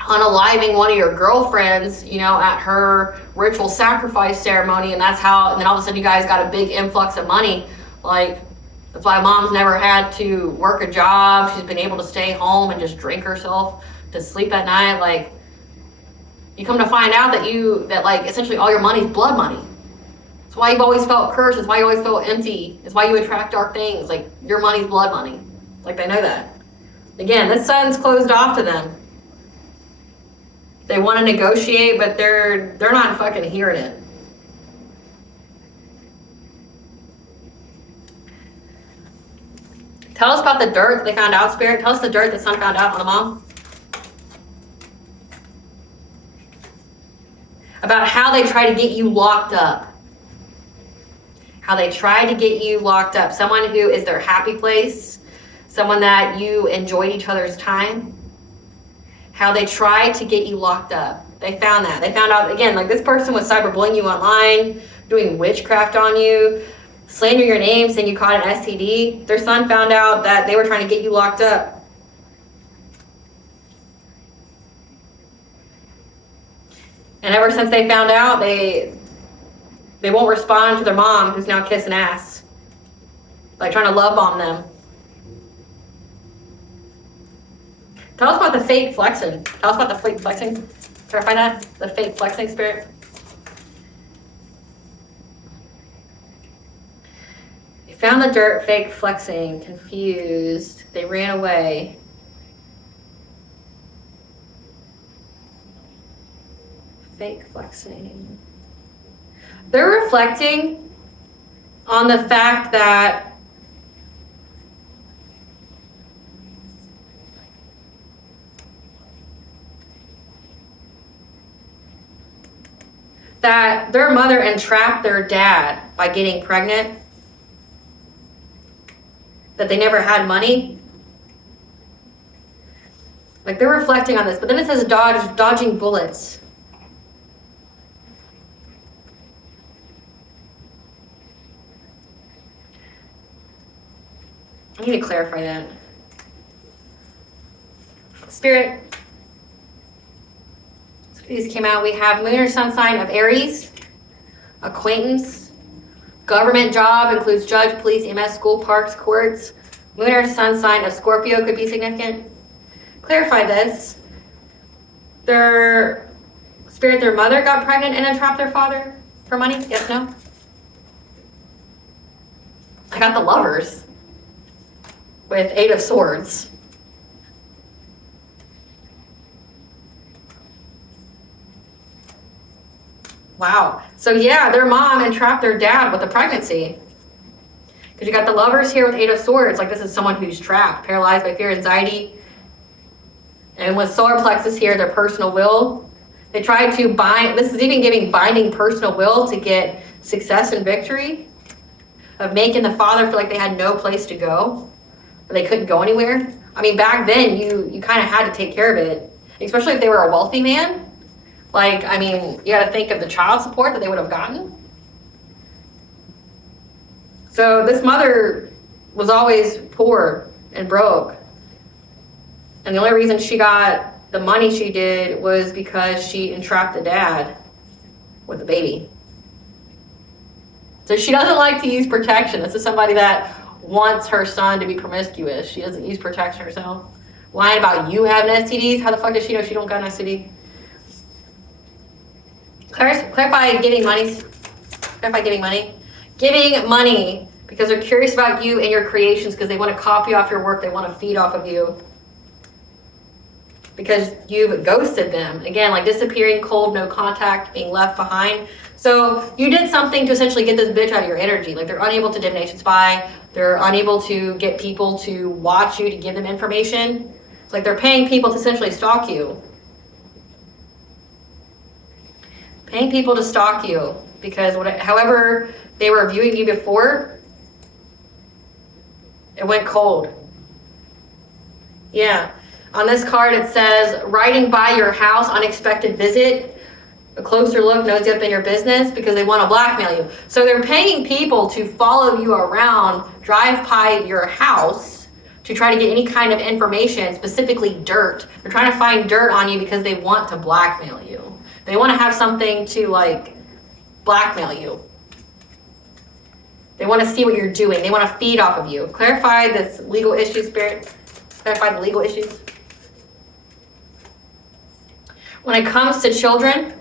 unaliving one of your girlfriends, at her ritual sacrifice ceremony, and that's how, and then all of a sudden you guys got a big influx of money. That's why mom's never had to work a job. She's been able to stay home and just drink herself to sleep at night. You come to find out that essentially all your money's blood money. It's why you've always felt cursed. It's why you always felt empty. It's why you attract dark things. Your money's blood money. They know that. Again, this son's closed off to them. They want to negotiate, but they're not fucking hearing it. Tell us about the dirt they found out, Spirit. Tell us the dirt the son found out on the mom. About how they try to get you locked up. How they try to get you locked up. Someone who is their happy place. Someone that you enjoyed each other's time. How they tried to get you locked up. They found that. They found out, again, this person was cyberbullying you online, doing witchcraft on you, slandering your name, saying you caught an STD. Their son found out that they were trying to get you locked up. And ever since they found out, they won't respond to their mom, who's now kissing ass. Trying to love bomb them. Tell us about the fake flexing. Tell us about the fake flexing. Clarify that. The fake flexing, Spirit. They found the dirt, fake flexing, confused. They ran away. fake flexing. They're reflecting on the fact that their mother entrapped their dad by getting pregnant, that they never had money. Like, they're reflecting on this, but then it says dodging bullets. I need to clarify that. Spirit. So these came out. We have moon or sun sign of Aries, acquaintance, government job includes judge, police, EMS, school, parks, courts. Moon or sun sign of Scorpio could be significant. Clarify this. Their mother got pregnant and entrapped their father for money? Yes, no? I got the Lovers with 8 of Swords. Wow. So yeah, their mom entrapped their dad with a pregnancy. Because you got the Lovers here with 8 of Swords. Like, this is someone who's trapped, paralyzed by fear, anxiety. And with solar plexus here, their personal will. They tried to bind, this is even giving binding personal will to get success and victory. Of making the father feel like they had no place to go. Or they couldn't go anywhere. I mean, back then, you kind of had to take care of it. Especially if they were a wealthy man. Like, I mean, you got to think of the child support that they would have gotten. So this mother was always poor and broke. And the only reason she got the money she did was because she entrapped the dad with the baby. So she doesn't like to use protection. This is somebody that wants her son to be promiscuous. She doesn't use protection herself. Lying about you having STDs. How the fuck does she know she don't got an STD? Clarify giving money. Clarify giving money. Giving money because they're curious about you and your creations, because they want to copy off your work. They want to feed off of you. Because you've ghosted them. Again, like disappearing, cold, no contact, being left behind. So you did something to essentially get this bitch out of your energy. Like, they're unable to divination spy. They're unable to get people to watch you, to give them information. It's like they're paying people to essentially stalk you. Paying people to stalk you. Because however they were viewing you before, it went cold. Yeah. On this card, it says, riding by your house, unexpected visit, a closer look, nosy up in your business, because they want to blackmail you. So they're paying people to follow you around, drive by your house, to try to get any kind of information, specifically dirt. They're trying to find dirt on you because they want to blackmail you. They want to have something to, like, blackmail you. They want to see what you're doing. They want to feed off of you. Clarify this legal issue, Spirit. Clarify the legal issues. When it comes to children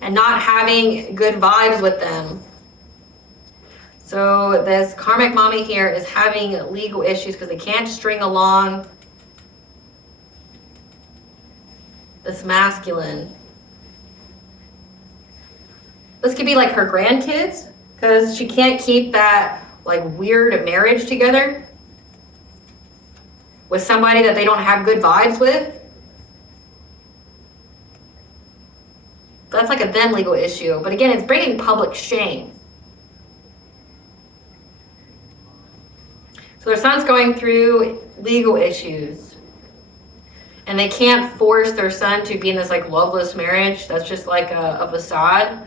and not having good vibes with them. So this karmic mommy here is having legal issues because they can't string along this masculine. This could be like her grandkids, because she can't keep that like weird marriage together with somebody that they don't have good vibes with. That's like a them legal issue. But again, it's bringing public shame. So their son's going through legal issues. And they can't force their son to be in this like loveless marriage. That's just like a facade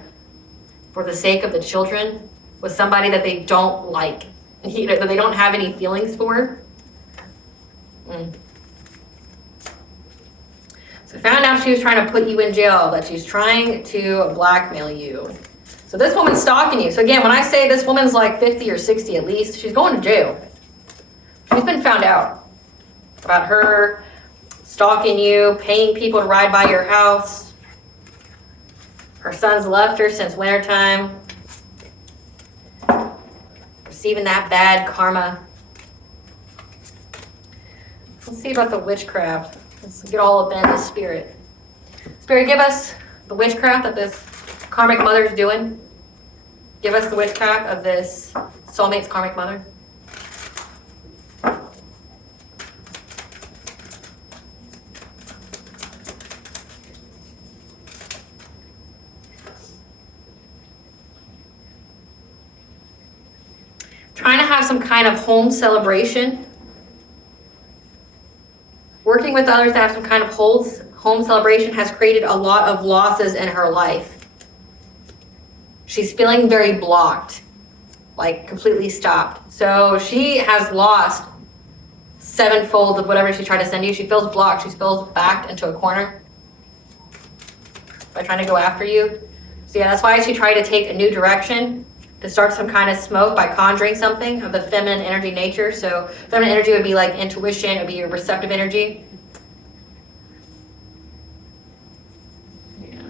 for the sake of the children with somebody that they don't like, that they don't have any feelings for. So found out she was trying to put you in jail, that she's trying to blackmail you. So this woman's stalking you. So again, when I say this woman's like 50 or 60 at least, she's going to jail. She's been found out about her stalking you, paying people to ride by your house. Her son's left her since wintertime. Receiving that bad karma. Let's see about the witchcraft. Let's get all up in the spirit. Spirit, give us the witchcraft that this karmic mother is doing. Give us the witchcraft of this soulmate's karmic mother. Trying to have some kind of home celebration. Working with others to have some kind of home celebration has created a lot of losses in her life. She's feeling very blocked, like completely stopped. So she has lost sevenfold of whatever she tried to send you. She feels blocked. She feels backed into a corner by trying to go after you. So yeah, that's why she tried to take a new direction, to start some kind of smoke by conjuring something of the feminine energy nature. So feminine energy would be like intuition, it would be your receptive energy. Yeah.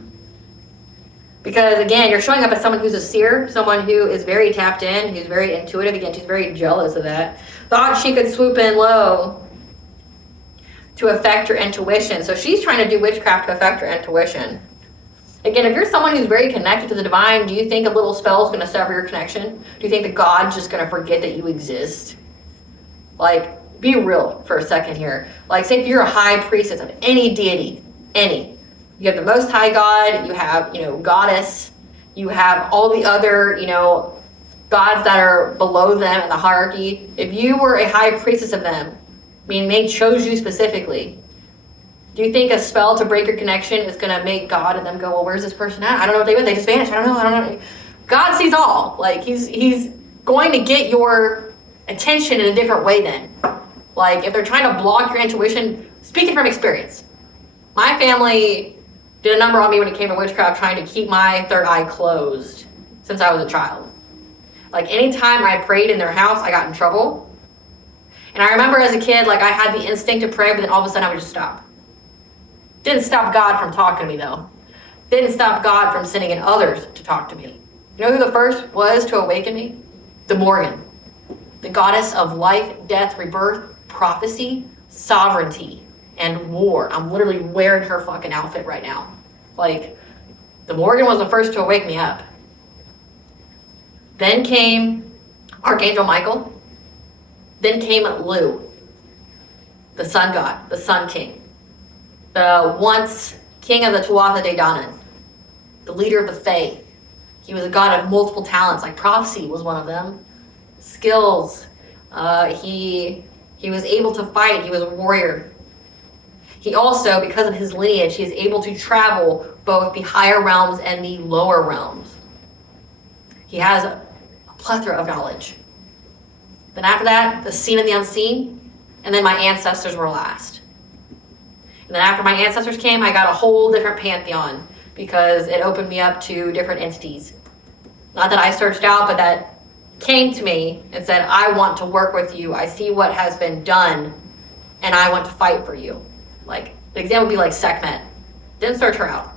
Because again, you're showing up as someone who's a seer, someone who is very tapped in, who's very intuitive. Again, she's very jealous of that. Thought she could swoop in low to affect your intuition. So she's trying to do witchcraft to affect your intuition. Again, if you're someone who's very connected to the divine, do you think a little spell is going to sever your connection? Do you think that God's just going to forget that you exist? Like, be real for a second here. Like, say if you're a high priestess of any deity, any. You have the Most High God, you have, Goddess, you have all the other, gods that are below them in the hierarchy. If you were a high priestess of them, meaning they chose you specifically, do you think a spell to break your connection is going to make God and them go, well, where's this person at? I don't know what they went. They just vanished. I don't know. God sees all. Like, he's going to get your attention in a different way then. Like, if they're trying to block your intuition, speaking from experience, my family did a number on me when it came to witchcraft, trying to keep my third eye closed since I was a child. Like, anytime I prayed in their house, I got in trouble. And I remember as a kid, like, I had the instinct to pray, but then all of a sudden I would just stop. Didn't stop God from talking to me, though. Didn't stop God from sending in others to talk to me. You know who the first was to awaken me? The Morgan. The goddess of life, death, rebirth, prophecy, sovereignty, and war. I'm literally wearing her fucking outfit right now. Like, the Morgan was the first to wake me up. Then came Archangel Michael. Then came Lu, the sun god, the sun king. The once king of the Tuatha De Danann, the leader of the Fae. He was a god of multiple talents, like prophecy was one of them. Skills. He was able to fight. He was a warrior. He also, because of his lineage, he is able to travel both the higher realms and the lower realms. He has a plethora of knowledge. Then after that, the seen and the unseen, and then my ancestors were last. And then after my ancestors came, I got a whole different pantheon because it opened me up to different entities. Not that I searched out, but that came to me and said, I want to work with you. I see what has been done, and I want to fight for you. Like, the example would be like Sekhmet. Didn't search her out.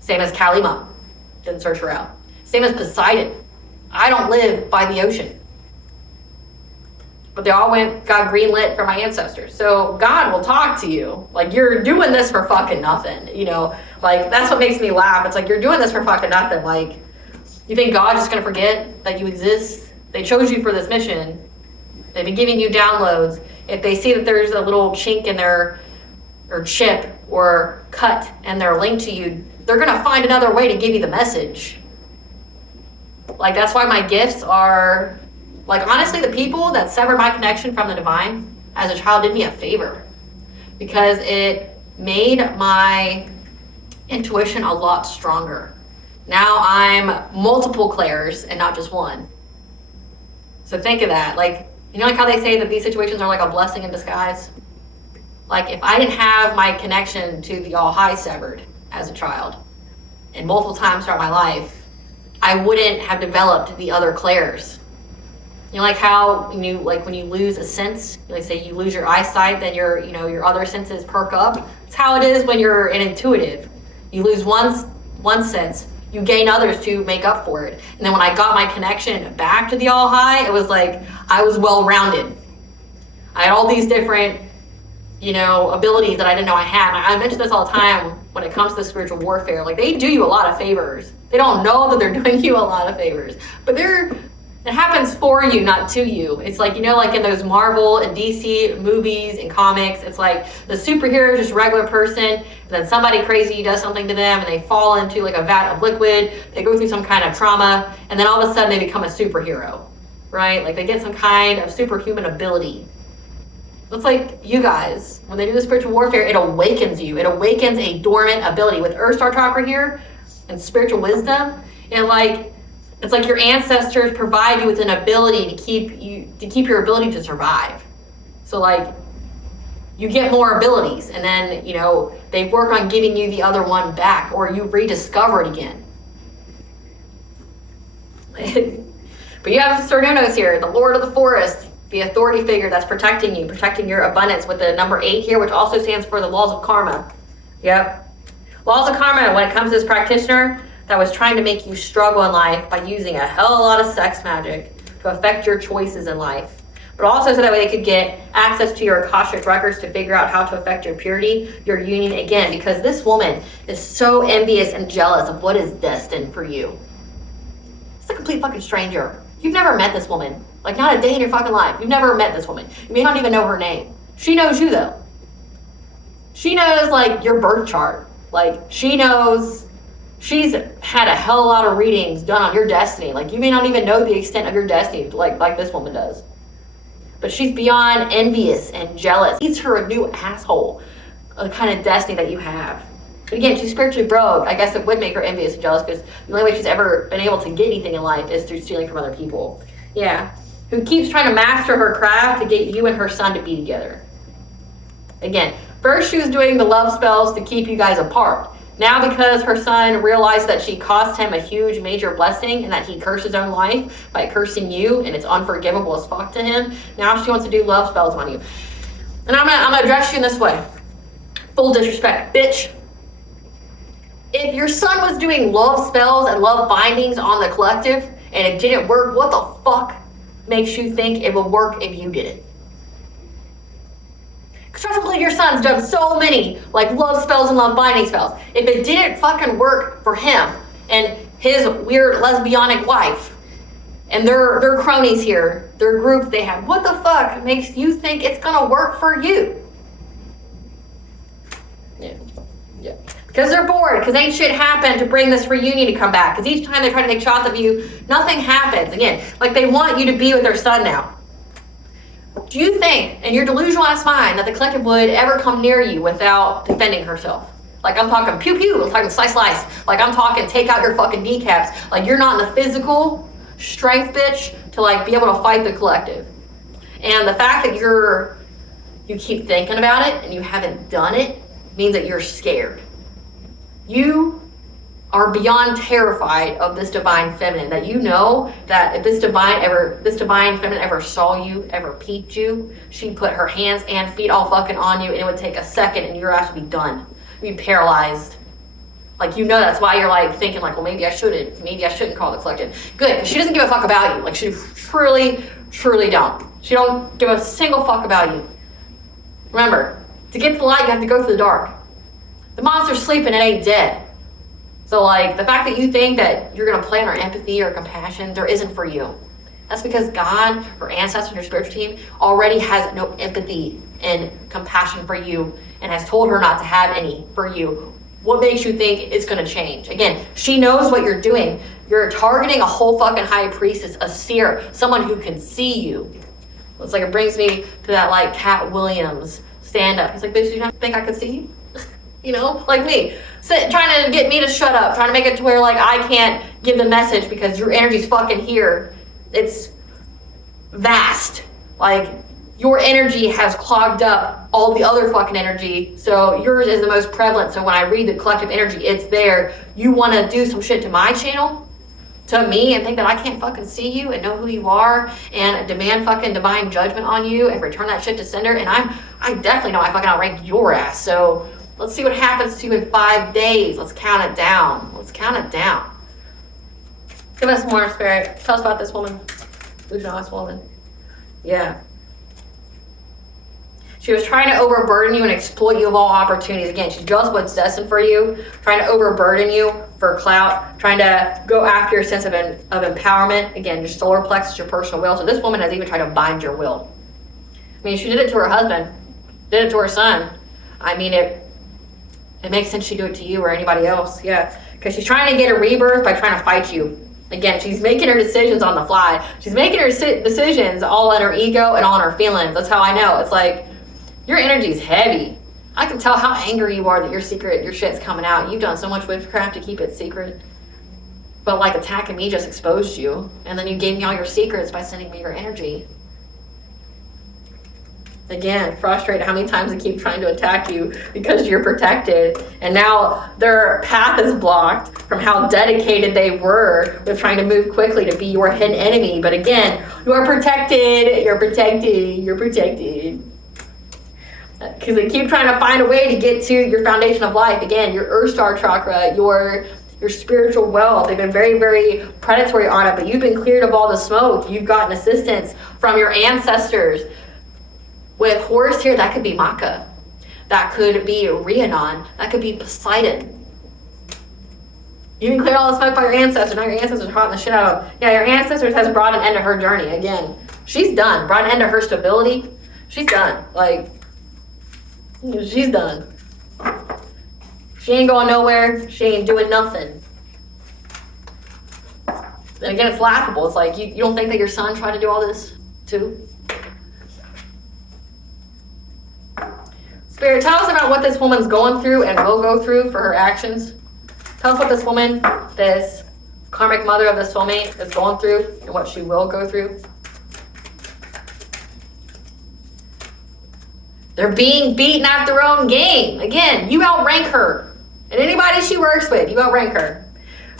Same as Kalima. Didn't search her out. Same as Poseidon. I don't live by the ocean. But they all got greenlit from my ancestors. So God will talk to you. Like, you're doing this for fucking nothing, Like, that's what makes me laugh. It's like, you're doing this for fucking nothing. Like, you think God's just going to forget that you exist? They chose you for this mission. They've been giving you downloads. If they see that there's a little chink in their, or chip, or cut, and they're linked to you, they're going to find another way to give you the message. Like, that's why my gifts are... Like, honestly, the people that severed my connection from the divine as a child did me a favor because it made my intuition a lot stronger. Now I'm multiple clairs and not just one. So think of that. Like, like how they say that these situations are like a blessing in disguise? Like, if I didn't have my connection to the All High severed as a child and multiple times throughout my life, I wouldn't have developed the other clairs. Like how when you lose a sense, like say you lose your eyesight, then your other senses perk up. It's how it is when you're an intuitive. You lose one sense, you gain others to make up for it. And then when I got my connection back to the All High, it was like I was well-rounded. I had all these different abilities that I didn't know I had. I mention this all the time when it comes to spiritual warfare. Like, they do you a lot of favors. They don't know that they're doing you a lot of favors, but it happens for you, not to you. It's like, like in those Marvel and DC movies and comics, it's like the superhero is just a regular person, and then somebody crazy does something to them, and they fall into like a vat of liquid, they go through some kind of trauma, and then all of a sudden they become a superhero, right? Like, they get some kind of superhuman ability. It's like you guys, when they do the spiritual warfare, it awakens you. It awakens a dormant ability. With Earth Star Chakra here and spiritual wisdom, it's like your ancestors provide you with an ability to keep your ability to survive. So like, you get more abilities, and then they work on giving you the other one back, or you rediscover it again. But you have Cernunos here, the Lord of the Forest, the authority figure that's protecting you, protecting your abundance, with the number 8 here, which also stands for the laws of karma. Yep. Laws of karma, when it comes to this practitioner that was trying to make you struggle in life by using a hell of a lot of sex magic to affect your choices in life, but also so that way they could get access to your Akashic records to figure out how to affect your purity, your union again, because this woman is so envious and jealous of what is destined for you. It's a complete fucking stranger. You've never met this woman. Like, not a day in your fucking life. You've never met this woman. You may not even know her name. She knows you, though. She knows, like, your birth chart. Like, she knows, she's had a hell of a lot of readings done on your destiny. Like, you may not even know the extent of your destiny like this woman does. But she's beyond envious and jealous. It's her a new asshole, the kind of destiny that you have. But again, she's spiritually broke. I guess it would make her envious and jealous, because the only way she's ever been able to get anything in life is through stealing from other people. Yeah. Who keeps trying to master her craft to get you and her son to be together. Again, first she was doing the love spells to keep you guys apart. Now, because her son realized that she cost him a huge major blessing and that he cursed his own life by cursing you, and it's unforgivable as fuck to him, now she wants to do love spells on you. And I'm gonna address you in this way. Full disrespect, bitch. If your son was doing love spells and love bindings on the collective and it didn't work, what the fuck makes you think it will work if you did it? Because trust me, your son's done so many like love spells and love binding spells. If it didn't fucking work for him and his weird lesbianic wife and their cronies here, their group they have, what the fuck makes you think it's gonna work for you? Yeah. Because they're bored, because ain't shit happened to bring this reunion to come back. Because each time they try to take shots of you, nothing happens. Again, like they want you to be with their son now. Do you think, in your delusional ass mind, that the collective would ever come near you without defending herself? Like, I'm talking pew pew, I'm talking slice slice. Like, I'm talking take out your fucking kneecaps. Like, you're not in the physical strength, bitch, to like be able to fight the collective. And the fact that you keep thinking about it and you haven't done it means that you're scared. You are beyond terrified of this divine feminine, that you know that if this divine feminine ever saw you, ever peeped you, she'd put her hands and feet all fucking on you, and it would take a second and your ass would be done. You'd be paralyzed. Like, that's why you're like thinking like, well, maybe I shouldn't call the collective. Good, because she doesn't give a fuck about you. Like, she truly don't. She don't give a single fuck about you. Remember, to get to the light, you have to go through the dark. The monster's sleeping, it ain't dead. So like, the fact that you think that you're gonna play on her empathy or compassion, there isn't for you. That's because God, her ancestors, her spiritual team, already has no empathy and compassion for you and has told her not to have any for you. What makes you think it's gonna change? Again, she knows what you're doing. You're targeting a whole fucking high priestess, a seer, someone who can see you. It's like, it brings me to that like Cat Williams stand up. He's like, bitch, do you not think I could see you? Like me, trying to get me to shut up, trying to make it to where like I can't give the message because your energy's fucking here. It's vast. Like, your energy has clogged up all the other fucking energy, so yours is the most prevalent. So when I read the collective energy, it's there. You want to do some shit to my channel, to me, and think that I can't fucking see you and know who you are and demand fucking divine judgment on you and return that shit to sender. And I definitely know I fucking outrank your ass. So let's see what happens to you in 5 days. Let's count it down. Give us more, Spirit. Tell us about this woman. Delusional ass woman. Yeah. She was trying to overburden you and exploit you of all opportunities. Again, she's just what's destined for you, trying to overburden you for clout, trying to go after your sense of empowerment. Again, your solar plexus, your personal will. So this woman has even tried to bind your will. I mean, she did it to her husband, did it to her son. I mean, it makes sense she'd do it to you or anybody else. Yeah, because she's trying to get a rebirth by trying to fight you. Again, she's making her decisions on the fly. She's making her decisions all on her ego and on her feelings. That's how I know. It's like, your energy is heavy. I can tell how angry you are that your shit's coming out. You've done so much witchcraft to keep it secret. But like attacking me just exposed you. And then you gave me all your secrets by sending me your energy. Again, frustrated how many times they keep trying to attack you because you're protected. And now their path is blocked from how dedicated they were with trying to move quickly to be your hidden enemy. But again, you are protected, you're protected, you're protected. Because they keep trying to find a way to get to your foundation of life. Again, your Earth Star chakra, your spiritual wealth. They've been very, very predatory on it, but you've been cleared of all the smoke. You've gotten assistance from your ancestors. With Horus here, that could be Makkah. That could be Rhiannon. That could be Poseidon. You can clear all the smoke by your ancestors. Now your ancestors are hot the shit out of them. Yeah, your ancestors has brought an end to her journey. Again, she's done. Brought an end to her stability. She's done. Like, she's done. She ain't going nowhere. She ain't doing nothing. And again, it's laughable. It's like, you don't think that your son tried to do all this too? Spirit, tell us about what this woman's going through and will go through for her actions. Tell us what this woman, this karmic mother of the soulmate, is going through and what she will go through. They're being beaten at their own game. Again, you outrank her. And anybody she works with, you outrank her.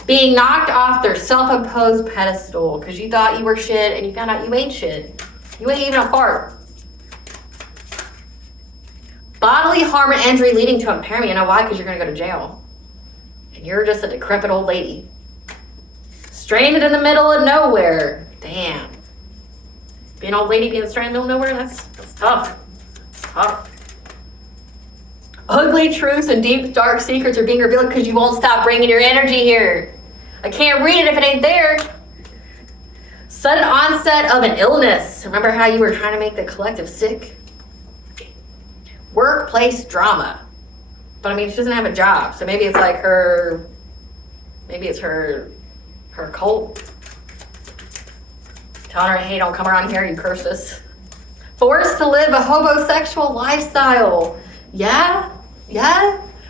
Being knocked off their self-imposed pedestal because you thought you were shit and you found out you ain't shit. You ain't even a fart. Bodily harm and injury leading to impairment. You know why? Because you're going to go to jail. And you're just a decrepit old lady. Stranded in the middle of nowhere. Damn. Being an old lady being stranded in the middle of nowhere, that's tough. Tough. Ugly truths and deep, dark secrets are being revealed because you won't stop bringing your energy here. I can't read it if it ain't there. Sudden onset of an illness. Remember how you were trying to make the collective sick? Workplace drama. But I mean, she doesn't have a job. So maybe it's like maybe it's her cult. Telling her, hey, don't come around here, you curse us. Forced to live a homosexual lifestyle. Yeah?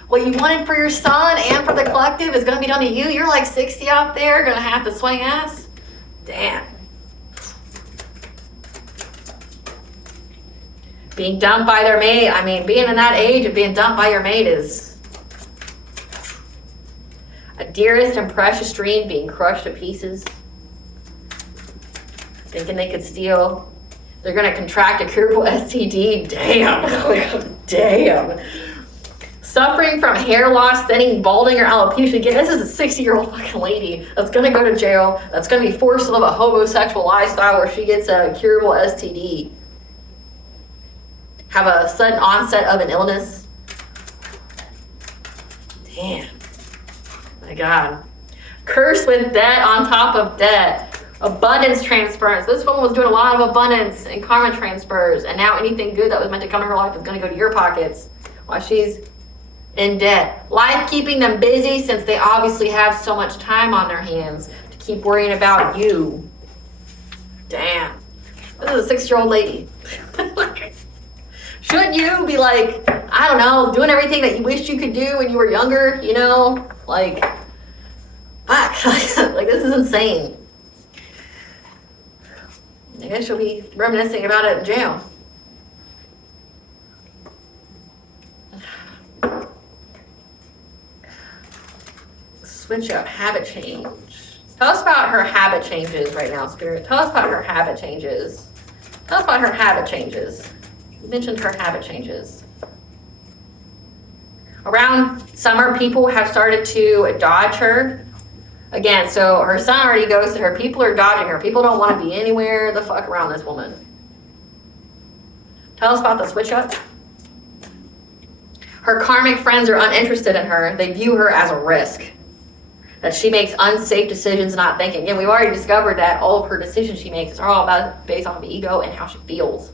What you wanted for your son and for the collective is going to be done to you. You're like 60 out there, going to have to swing ass. Damn. Being dumped by their mate. I mean, being in that age and being dumped by your mate is a dearest and precious dream being crushed to pieces. Thinking they could steal. They're going to contract a curable STD. Damn. Damn. Suffering from hair loss, thinning, balding, or alopecia. Again, this is a 60-year-old fucking lady that's going to go to jail. That's going to be forced to live a homosexual lifestyle where she gets a curable STD. Have a sudden onset of an illness. Damn. My God. Cursed with debt on top of debt. Abundance transference. This woman was doing a lot of abundance and karma transfers, and now anything good that was meant to come to her life is going to go to your pockets while she's in debt. Life keeping them busy since they obviously have so much time on their hands to keep worrying about you. Damn. This is a 6-year-old lady. Shouldn't you be like, I don't know, doing everything that you wished you could do when you were younger, you know? Like, fuck. Like, this is insane. I guess you'll be reminiscing about it in jail. Switch up, habit change. Tell us about her habit changes right now, Spirit. Tell us about her habit changes. Tell us about her habit changes. You mentioned her habit changes. Around summer, people have started to dodge her. Again, so her son already ghosted her. People are dodging her. People don't want to be anywhere the fuck around this woman. Tell us about the switch up. Her karmic friends are uninterested in her. They view her as a risk. That she makes unsafe decisions, not thinking. Again, we've already discovered that all of her decisions she makes are all based off of ego and how she feels.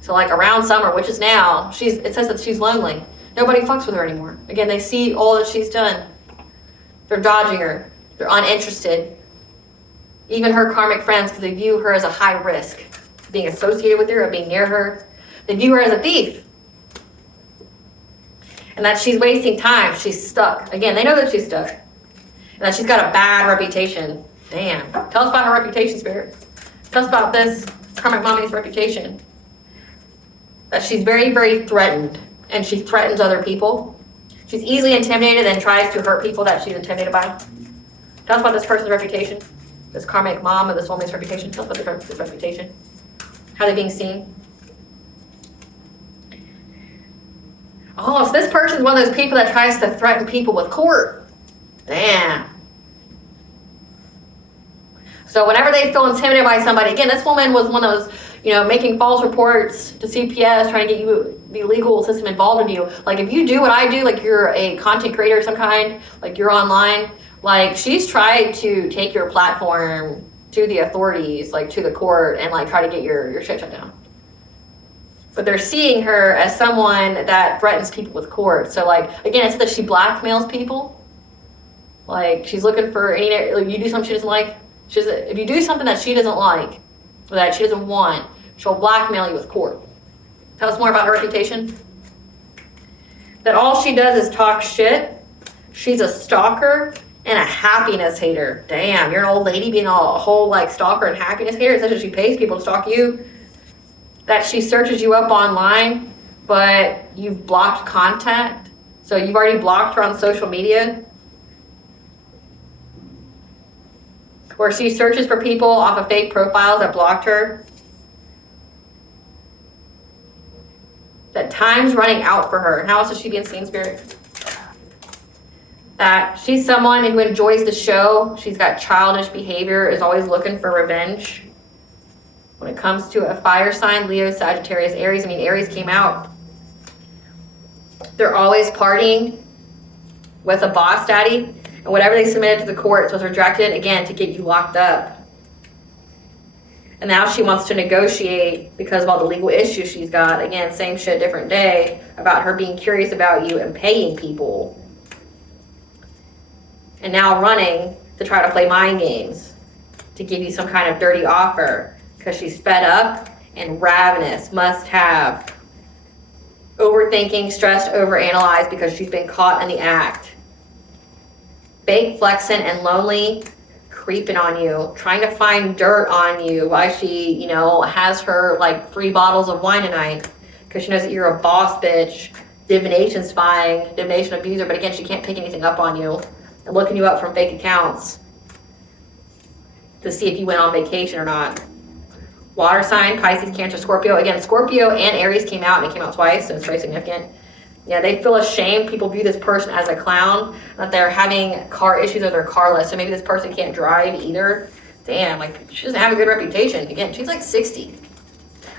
So like around summer, which is now, it says that she's lonely. Nobody fucks with her anymore. Again, they see all that she's done. They're dodging her. They're uninterested. Even her karmic friends, because they view her as a high risk. Being associated with her or being near her. They view her as a thief. And that she's wasting time. She's stuck. Again, they know that she's stuck. And that she's got a bad reputation. Damn. Tell us about her reputation, Spirit. Tell us about this karmic mommy's reputation. That she's very, very threatened. And she threatens other people. She's easily intimidated and tries to hurt people that she's intimidated by. Tell us about this person's reputation. This karmic mom or this woman's reputation. Tell us about this reputation. How they're being seen. Oh, so this person's one of those people that tries to threaten people with court. Damn. So whenever they feel intimidated by somebody, again, this woman was one of those, making false reports to CPS, trying to get the legal system involved in you. Like if you do what I do, like you're a content creator of some kind, like you're online, like she's tried to take your platform to the authorities, like to the court, and like try to get your shit shut down. But they're seeing her as someone that threatens people with court. So like, again, it's that she blackmails people. Like she's looking for you do something she doesn't like. If you do something that she doesn't like, or that she doesn't want, she'll blackmail you with court. Tell us more about her reputation. That all she does is talk shit. She's a stalker and a happiness hater. Damn, you're an old lady being a whole like stalker and happiness hater. It's such that she pays people to stalk you. That she searches you up online, but you've blocked contact. So you've already blocked her on social media. Or she searches for people off of fake profiles that blocked her. That time's running out for her. How else is she being seen, Spirit? That she's someone who enjoys the show. She's got childish behavior, is always looking for revenge. When it comes to a fire sign, Leo, Sagittarius, Aries, Aries came out. They're always partying with a boss daddy. And whatever they submitted to the courts was rejected, again, to get you locked up. And now she wants to negotiate because of all the legal issues she's got. Again, same shit, different day, about her being curious about you and paying people. And now running to try to play mind games to give you some kind of dirty offer because she's fed up and ravenous, must have. Overthinking, stressed, overanalyzed because she's been caught in the act. Fake, flexing, and lonely, creeping on you, trying to find dirt on you while she, has her like 3 bottles of wine tonight because she knows that you're a boss bitch, divination spying, divination abuser, but again, she can't pick anything up on you and looking you up from fake accounts to see if you went on vacation or not. Water sign, Pisces, Cancer, Scorpio. Again, Scorpio and Aries came out, and it came out twice, so it's very significant. Yeah, they feel ashamed. People view this person as a clown, that they're having car issues or they're carless. So maybe this person can't drive either. Damn, like she doesn't have a good reputation. Again, she's like 60.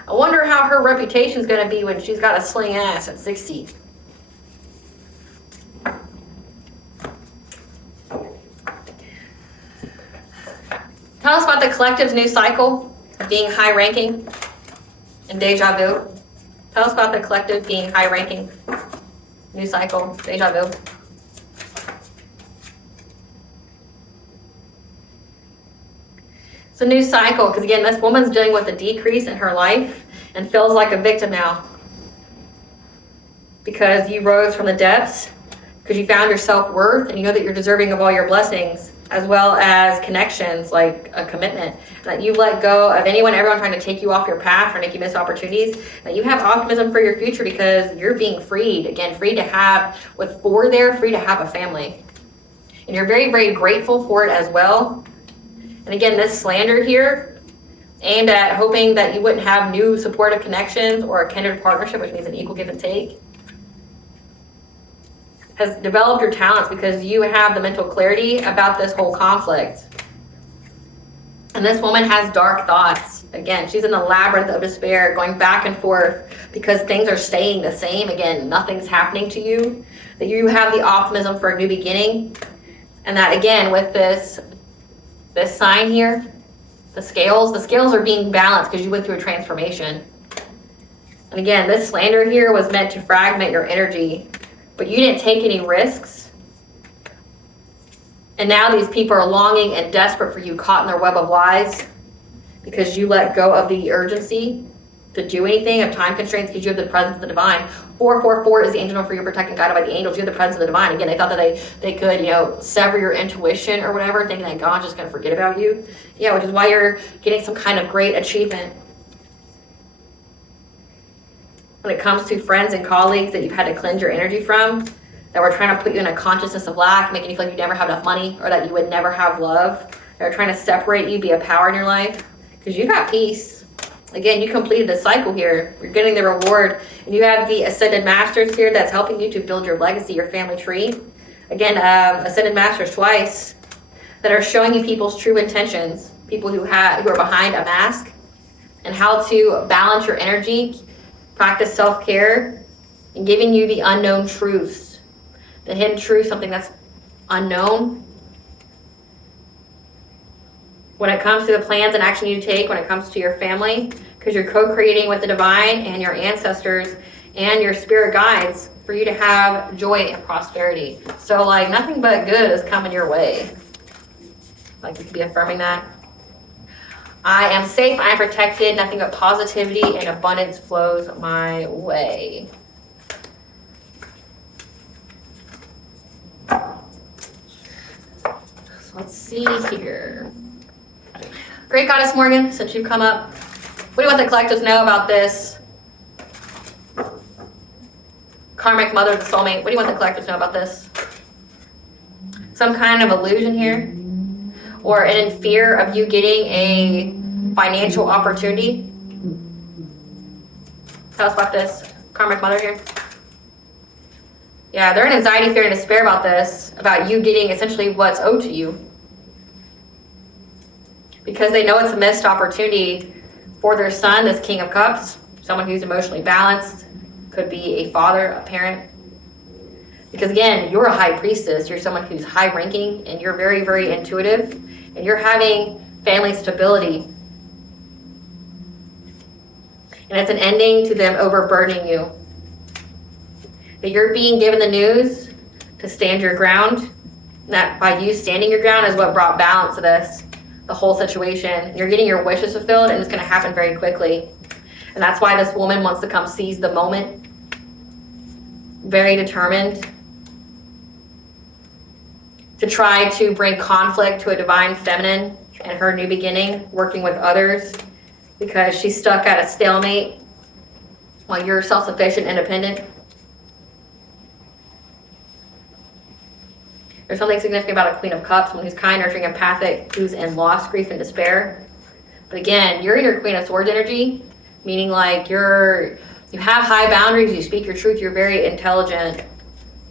I wonder how her reputation's gonna be when she's got a sling ass at 60. Tell us about the collective's new cycle of being high ranking and deja vu. Tell us about the collective being high ranking. New cycle, deja vu. It's a new cycle because again, this woman's dealing with a decrease in her life and feels like a victim now. Because you rose from the depths, because you found your self-worth and you know that you're deserving of all your blessings, as well as connections, like a commitment. That you let go of everyone trying to take you off your path, trying to make you miss opportunities. That you have optimism for your future because you're being freed. Again, free to have, with 4 there, free to have a family. And you're very, very grateful for it as well. And again, this slander here, aimed at hoping that you wouldn't have new supportive connections or a kindred partnership, which means an equal give and take, has developed your talents because you have the mental clarity about this whole conflict. And this woman has dark thoughts. Again, she's in the labyrinth of despair, going back and forth because things are staying the same. Again, nothing's happening to you. That you have the optimism for a new beginning. And that, again, with this sign here, the scales are being balanced because you went through a transformation. And again, this slander here was meant to fragment your energy, but you didn't take any risks. And now these people are longing and desperate for you, caught in their web of lies, because you let go of the urgency to do anything, of time constraints, because you have the presence of the divine. 444 is the angel for your protecting, guided by the angels. You have the presence of the divine. Again, they thought that they could, sever your intuition or whatever, thinking that God's just going to forget about you. Yeah, which is why you're getting some kind of great achievement. When it comes to friends and colleagues that you've had to cleanse your energy from, that were trying to put you in a consciousness of lack, making you feel like you never have enough money, or that you would never have love. They're trying to separate you, be a power in your life, because you got peace. Again, you completed the cycle here. You're getting the reward. And you have the Ascended Masters here that's helping you to build your legacy, your family tree. Again, Ascended Masters twice that are showing you people's true intentions, people who are behind a mask, and how to balance your energy, practice self-care, and giving you the unknown truths. The hidden truth, something that's unknown. When it comes to the plans and action you take, when it comes to your family, because you're co-creating with the divine and your ancestors and your spirit guides for you to have joy and prosperity. So like nothing but good is coming your way. Like you could be affirming that. I am safe, I am protected, nothing but positivity and abundance flows my way. Let's see here. Great Goddess Morgan, since you've come up, what do you want the collectives know about this? Karmic mother, the soulmate, what do you want the collectives know about this? Some kind of illusion here? Or in fear of you getting a financial opportunity? Tell us about this. Karmic mother here. Yeah, they're in anxiety, fear, and despair about this, about you getting essentially what's owed to you. Because they know it's a missed opportunity for their son, this King of Cups, someone who's emotionally balanced, could be a father, a parent. Because again, you're a high priestess, you're someone who's high ranking, and you're very, very intuitive, and you're having family stability. And it's an ending to them overburdening you. That you're being given the news to stand your ground. And that by you standing your ground is what brought balance to this, the whole situation. You're getting your wishes fulfilled, and it's going to happen very quickly. And that's why this woman wants to come seize the moment. Very determined to try to bring conflict to a divine feminine and her new beginning, working with others, because she's stuck at a stalemate while you're self-sufficient, independent. There's something significant about a Queen of Cups, someone who's kind, nurturing, empathic, who's in loss, grief, and despair. But again, you're in your Queen of Swords energy, meaning like you have high boundaries, you speak your truth, you're very intelligent.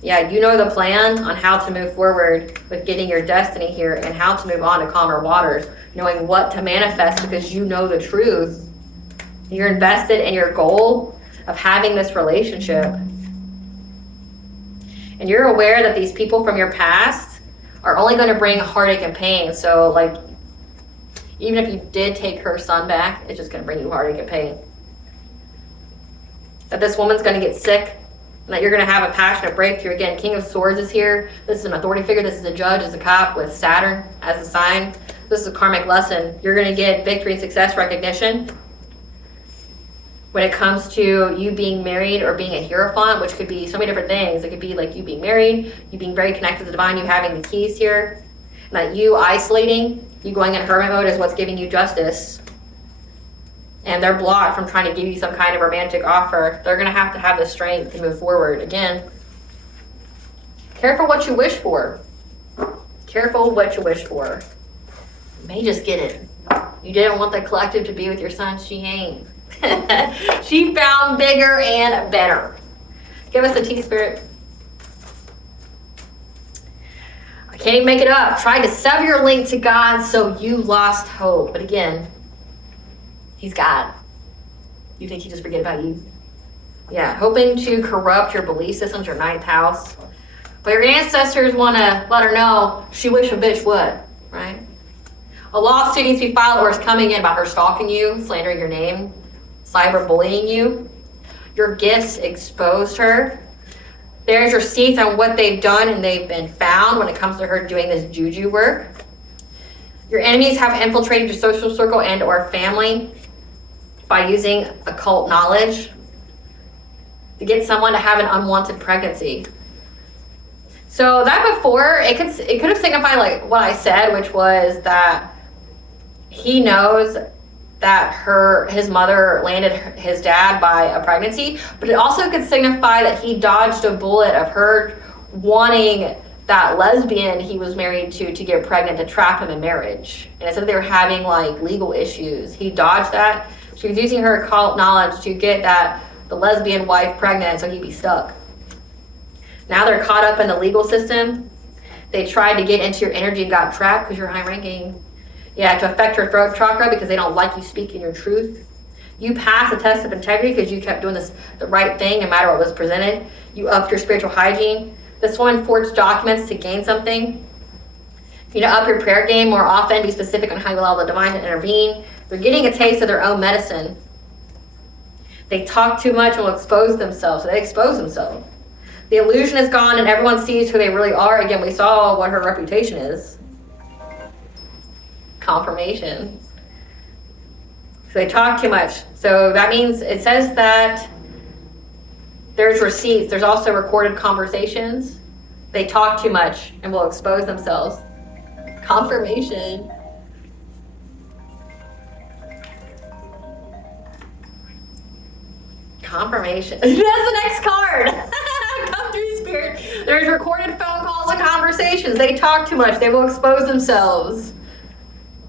Yeah, you know the plan on how to move forward with getting your destiny here and how to move on to calmer waters, knowing what to manifest because you know the truth. You're invested in your goal of having this relationship. And you're aware that these people from your past are only going to bring heartache and pain. So like, even if you did take her son back, it's just going to bring you heartache and pain. That this woman's going to get sick, and that you're going to have a passionate breakthrough. Again, King of Swords is here. This is an authority figure. This is a judge, is a cop with Saturn as a sign. This is a karmic lesson. You're going to get victory and success recognition. When it comes to you being married or being a hierophant, which could be so many different things. It could be like you being married, you being very connected to the divine, you having the keys here. And that you isolating, you going in hermit mode is what's giving you justice. And they're blocked from trying to give you some kind of romantic offer. They're going to have the strength to move forward. Again, careful what you wish for. Careful what you wish for. You may just get it. You didn't want the collective to be with your son. She ain't. She found bigger and better. Give us a tea, Spirit. Can't even make it up. Tried to sever your link to God, so you lost hope. But again, he's God. You think he just forget about you? Yeah, hoping to corrupt your belief systems, your ninth house. But your ancestors want to let her know she wish a bitch would, right? A lawsuit needs to be filed or is coming in about her stalking you, slandering your name, cyberbullying you. Your gifts exposed her. There's receipts on what they've done and they've been found when it comes to her doing this juju work. Your enemies have infiltrated your social circle and or family by using occult knowledge to get someone to have an unwanted pregnancy. So that before, it could have signified like what I said, which was that he knows that his mother landed his dad by a pregnancy, but it also could signify that he dodged a bullet of her wanting that lesbian he was married to get pregnant to trap him in marriage. And instead they were having like legal issues, he dodged that. She was using her occult knowledge to get the lesbian wife pregnant so he'd be stuck. Now they're caught up in the legal system. They tried to get into your energy and got trapped because you're high ranking. Yeah, to affect your throat chakra because they don't like you speaking your truth. You passed the test of integrity because you kept doing the right thing no matter what was presented. You upped your spiritual hygiene. This one forged documents to gain something. You know, up your prayer game more often. Be specific on how you allow the divine to intervene. They're getting a taste of their own medicine. They talk too much and will expose themselves. So they expose themselves. The illusion is gone and everyone sees who they really are. Again, we saw what her reputation is. Confirmation. So they talk too much. So that means it says that there's receipts. There's also recorded conversations. They talk too much and will expose themselves. Confirmation. Confirmation. That's the next card. Come through, Spirit. There's recorded phone calls and conversations. They talk too much. They will expose themselves.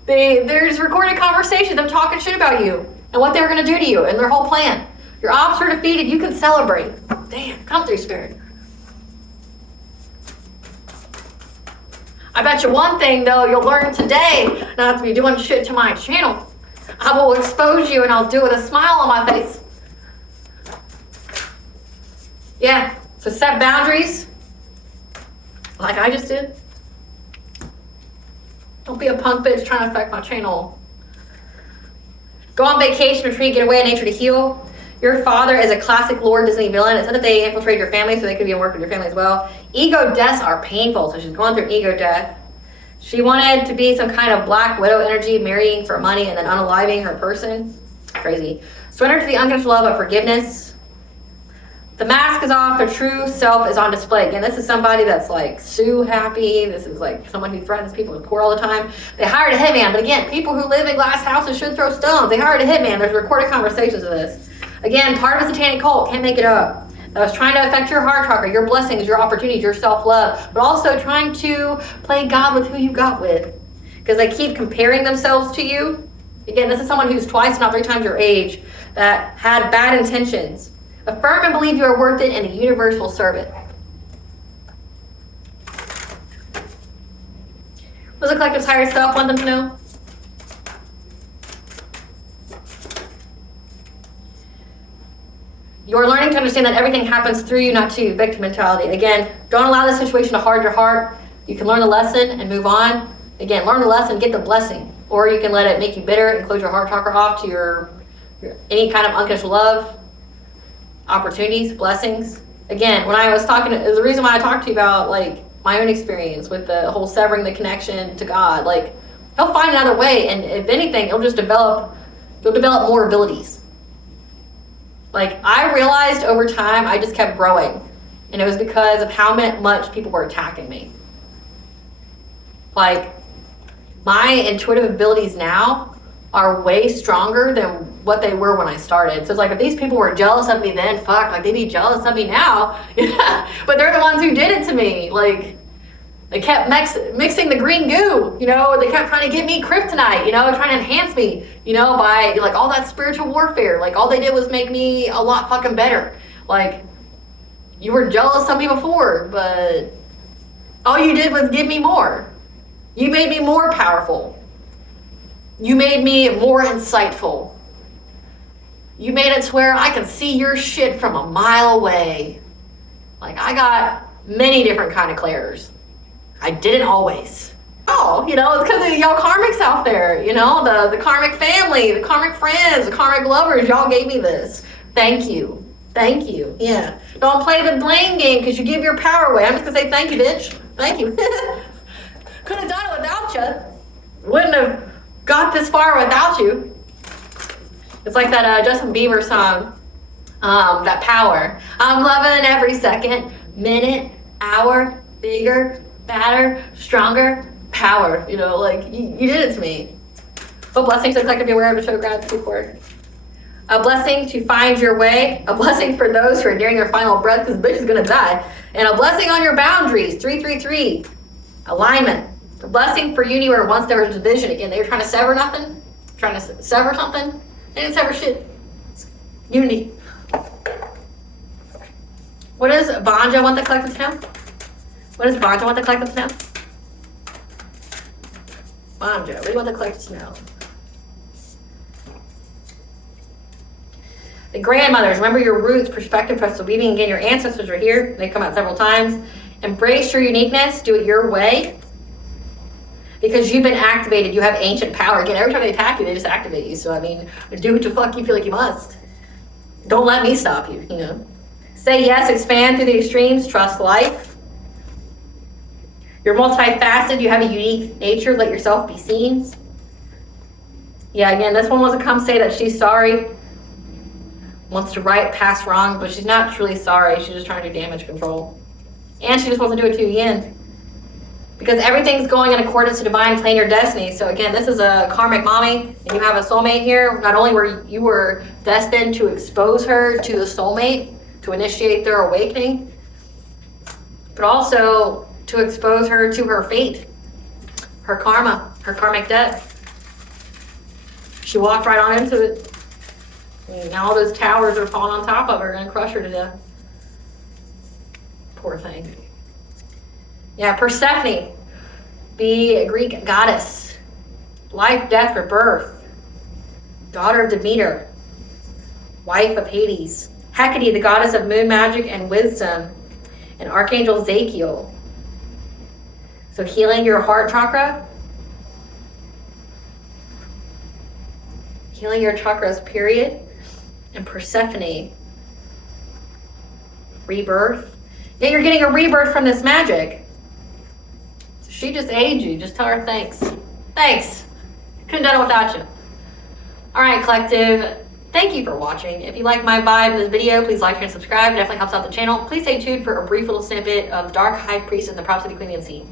There's recorded conversations of talking shit about you and what they're going to do to you and their whole plan. Your ops are defeated. You can celebrate. Damn. Come through, Spirit. I bet you one thing, though, you'll learn today not to be doing shit to my channel. I will expose you and I'll do it with a smile on my face. Yeah. So set boundaries like I just did. Don't be a punk bitch trying to affect my channel. Go on vacation, retreat, get away in nature to heal. Your father is a classic lore Disney villain. It's not that they infiltrate your family, so they could be in work with your family as well. Ego deaths are painful, so she's going through ego death. She wanted to be some kind of black widow energy, marrying for money and then unaliving her person. Crazy. Surrender to the unconditional love of forgiveness. The mask is off, their true self is on display. Again, this is somebody that's like Sue happy. This is like someone who threatens people with poor all the time. They hired a hitman, but again, people who live in glass houses should throw stones. They hired a hitman. There's recorded conversations of this. Again, part of a satanic cult, can't make it up. That was trying to affect your heart chakra, your blessings, your opportunities, your self-love, but also trying to play God with who you got with. Because they keep comparing themselves to you. Again, this is someone who's twice, not 3 times your age, that had bad intentions. Affirm and believe you are worth it, and the universe will serve it. What does the collective's higher self want them to know? You're learning to understand that everything happens through you, not to you. Victim mentality. Again, don't allow this situation to harden your heart. You can learn the lesson and move on. Again, learn the lesson, get the blessing. Or you can let it make you bitter and close your heart chakra off to your any kind of unconditional love. Opportunities, blessings. Again, when I was talking, the reason why I talked to you about like my own experience with the whole severing the connection to God, like he'll find another way, and if anything, you'll develop more abilities. Like I realized over time, I just kept growing, and it was because of how much people were attacking me. Like my intuitive abilities now are way stronger than what they were when I started. So it's like, if these people were jealous of me then, fuck, like they'd be jealous of me now. Yeah. But they're the ones who did it to me. Like, they kept mixing the green goo, you know, they kept trying to get me kryptonite, you know, trying to enhance me, you know, by like all that spiritual warfare. Like all they did was make me a lot fucking better. Like, you were jealous of me before, but All you did was give me more. You made me more powerful. You made me more insightful. You made it to where I could see your shit from a mile away. Like, I got many different kind of clairs. I didn't always. Oh, you know, it's because of y'all karmics out there, you know, the karmic family, the karmic friends, the karmic lovers, y'all gave me this. Thank you. Thank you. Yeah. Don't play the blame game because you give your power away. I'm just going to say thank you, bitch. Thank you. Could have done it without you. Wouldn't have got this far without you. It's like that Justin Bieber song, that Power. I'm loving every second, minute, hour, bigger, badder, stronger, power. You know, like, you did it to me. But blessings to the collective, be aware of the show gratitude for. A blessing to find your way. A blessing for those who are nearing their final breath because the bitch is going to die. And a blessing on your boundaries. 333. Alignment. A blessing for unity where once there was division. Again, they were trying to sever nothing. Trying to sever something. They didn't sever shit. Unity. What does Banja want the collective to know? What does Banja want the collective to know? Banja, what do you want the collective to know? The grandmothers, remember your roots, perspective, crystal weaving. Again, your ancestors are here. They come out several times. Embrace your uniqueness. Do it your way. Because you've been activated. You have ancient power. Again, every time they attack you, they just activate you. So, I mean, do what the fuck you feel like you must. Don't let me stop you, you know. Say yes, expand through the extremes. Trust life. You're multifaceted. You have a unique nature. Let yourself be seen. Yeah, again, this one wants to come say that she's sorry. Wants to right past wrong, but she's not truly sorry. She's just trying to do damage control. And she just wants to do it to you again. Because everything's going in accordance to divine plan your destiny. So again, this is a karmic mommy, and you have a soulmate here. Not only were you destined to expose her to the soulmate, to initiate their awakening, but also to expose her to her fate, her karma, her karmic debt. She walked right on into it. And now all those towers are falling on top of her and crush her to death. Poor thing. Yeah, Persephone, be a Greek goddess. Life, death, rebirth. Daughter of Demeter. Wife of Hades. Hecate, the goddess of moon magic and wisdom. And Archangel Zachiel. So healing your heart chakra. Healing your chakras, period. And Persephone, rebirth. Yeah, you're getting a rebirth from this magic. So she just aged you. Just tell her thanks. Thanks. Couldn't have done it without you. All right, collective. Thank you for watching. If you like my vibe in this video, please like, share, and subscribe. It definitely helps out the channel. Please stay tuned for a brief little snippet of Dark High Priest and the Prophecy of the Queen Sea.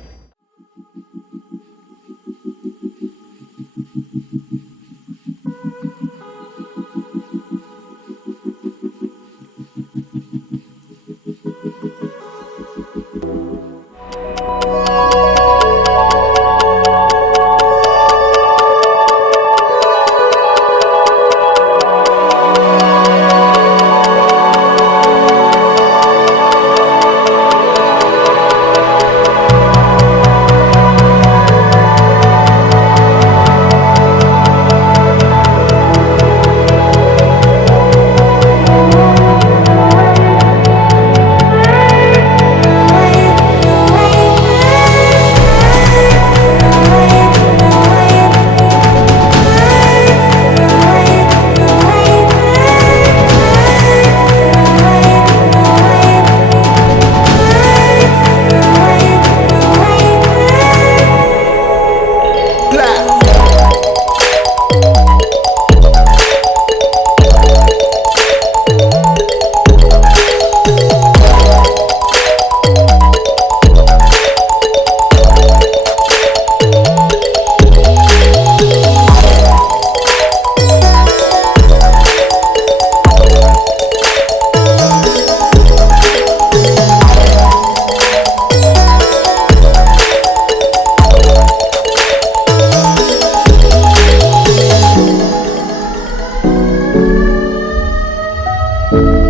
you.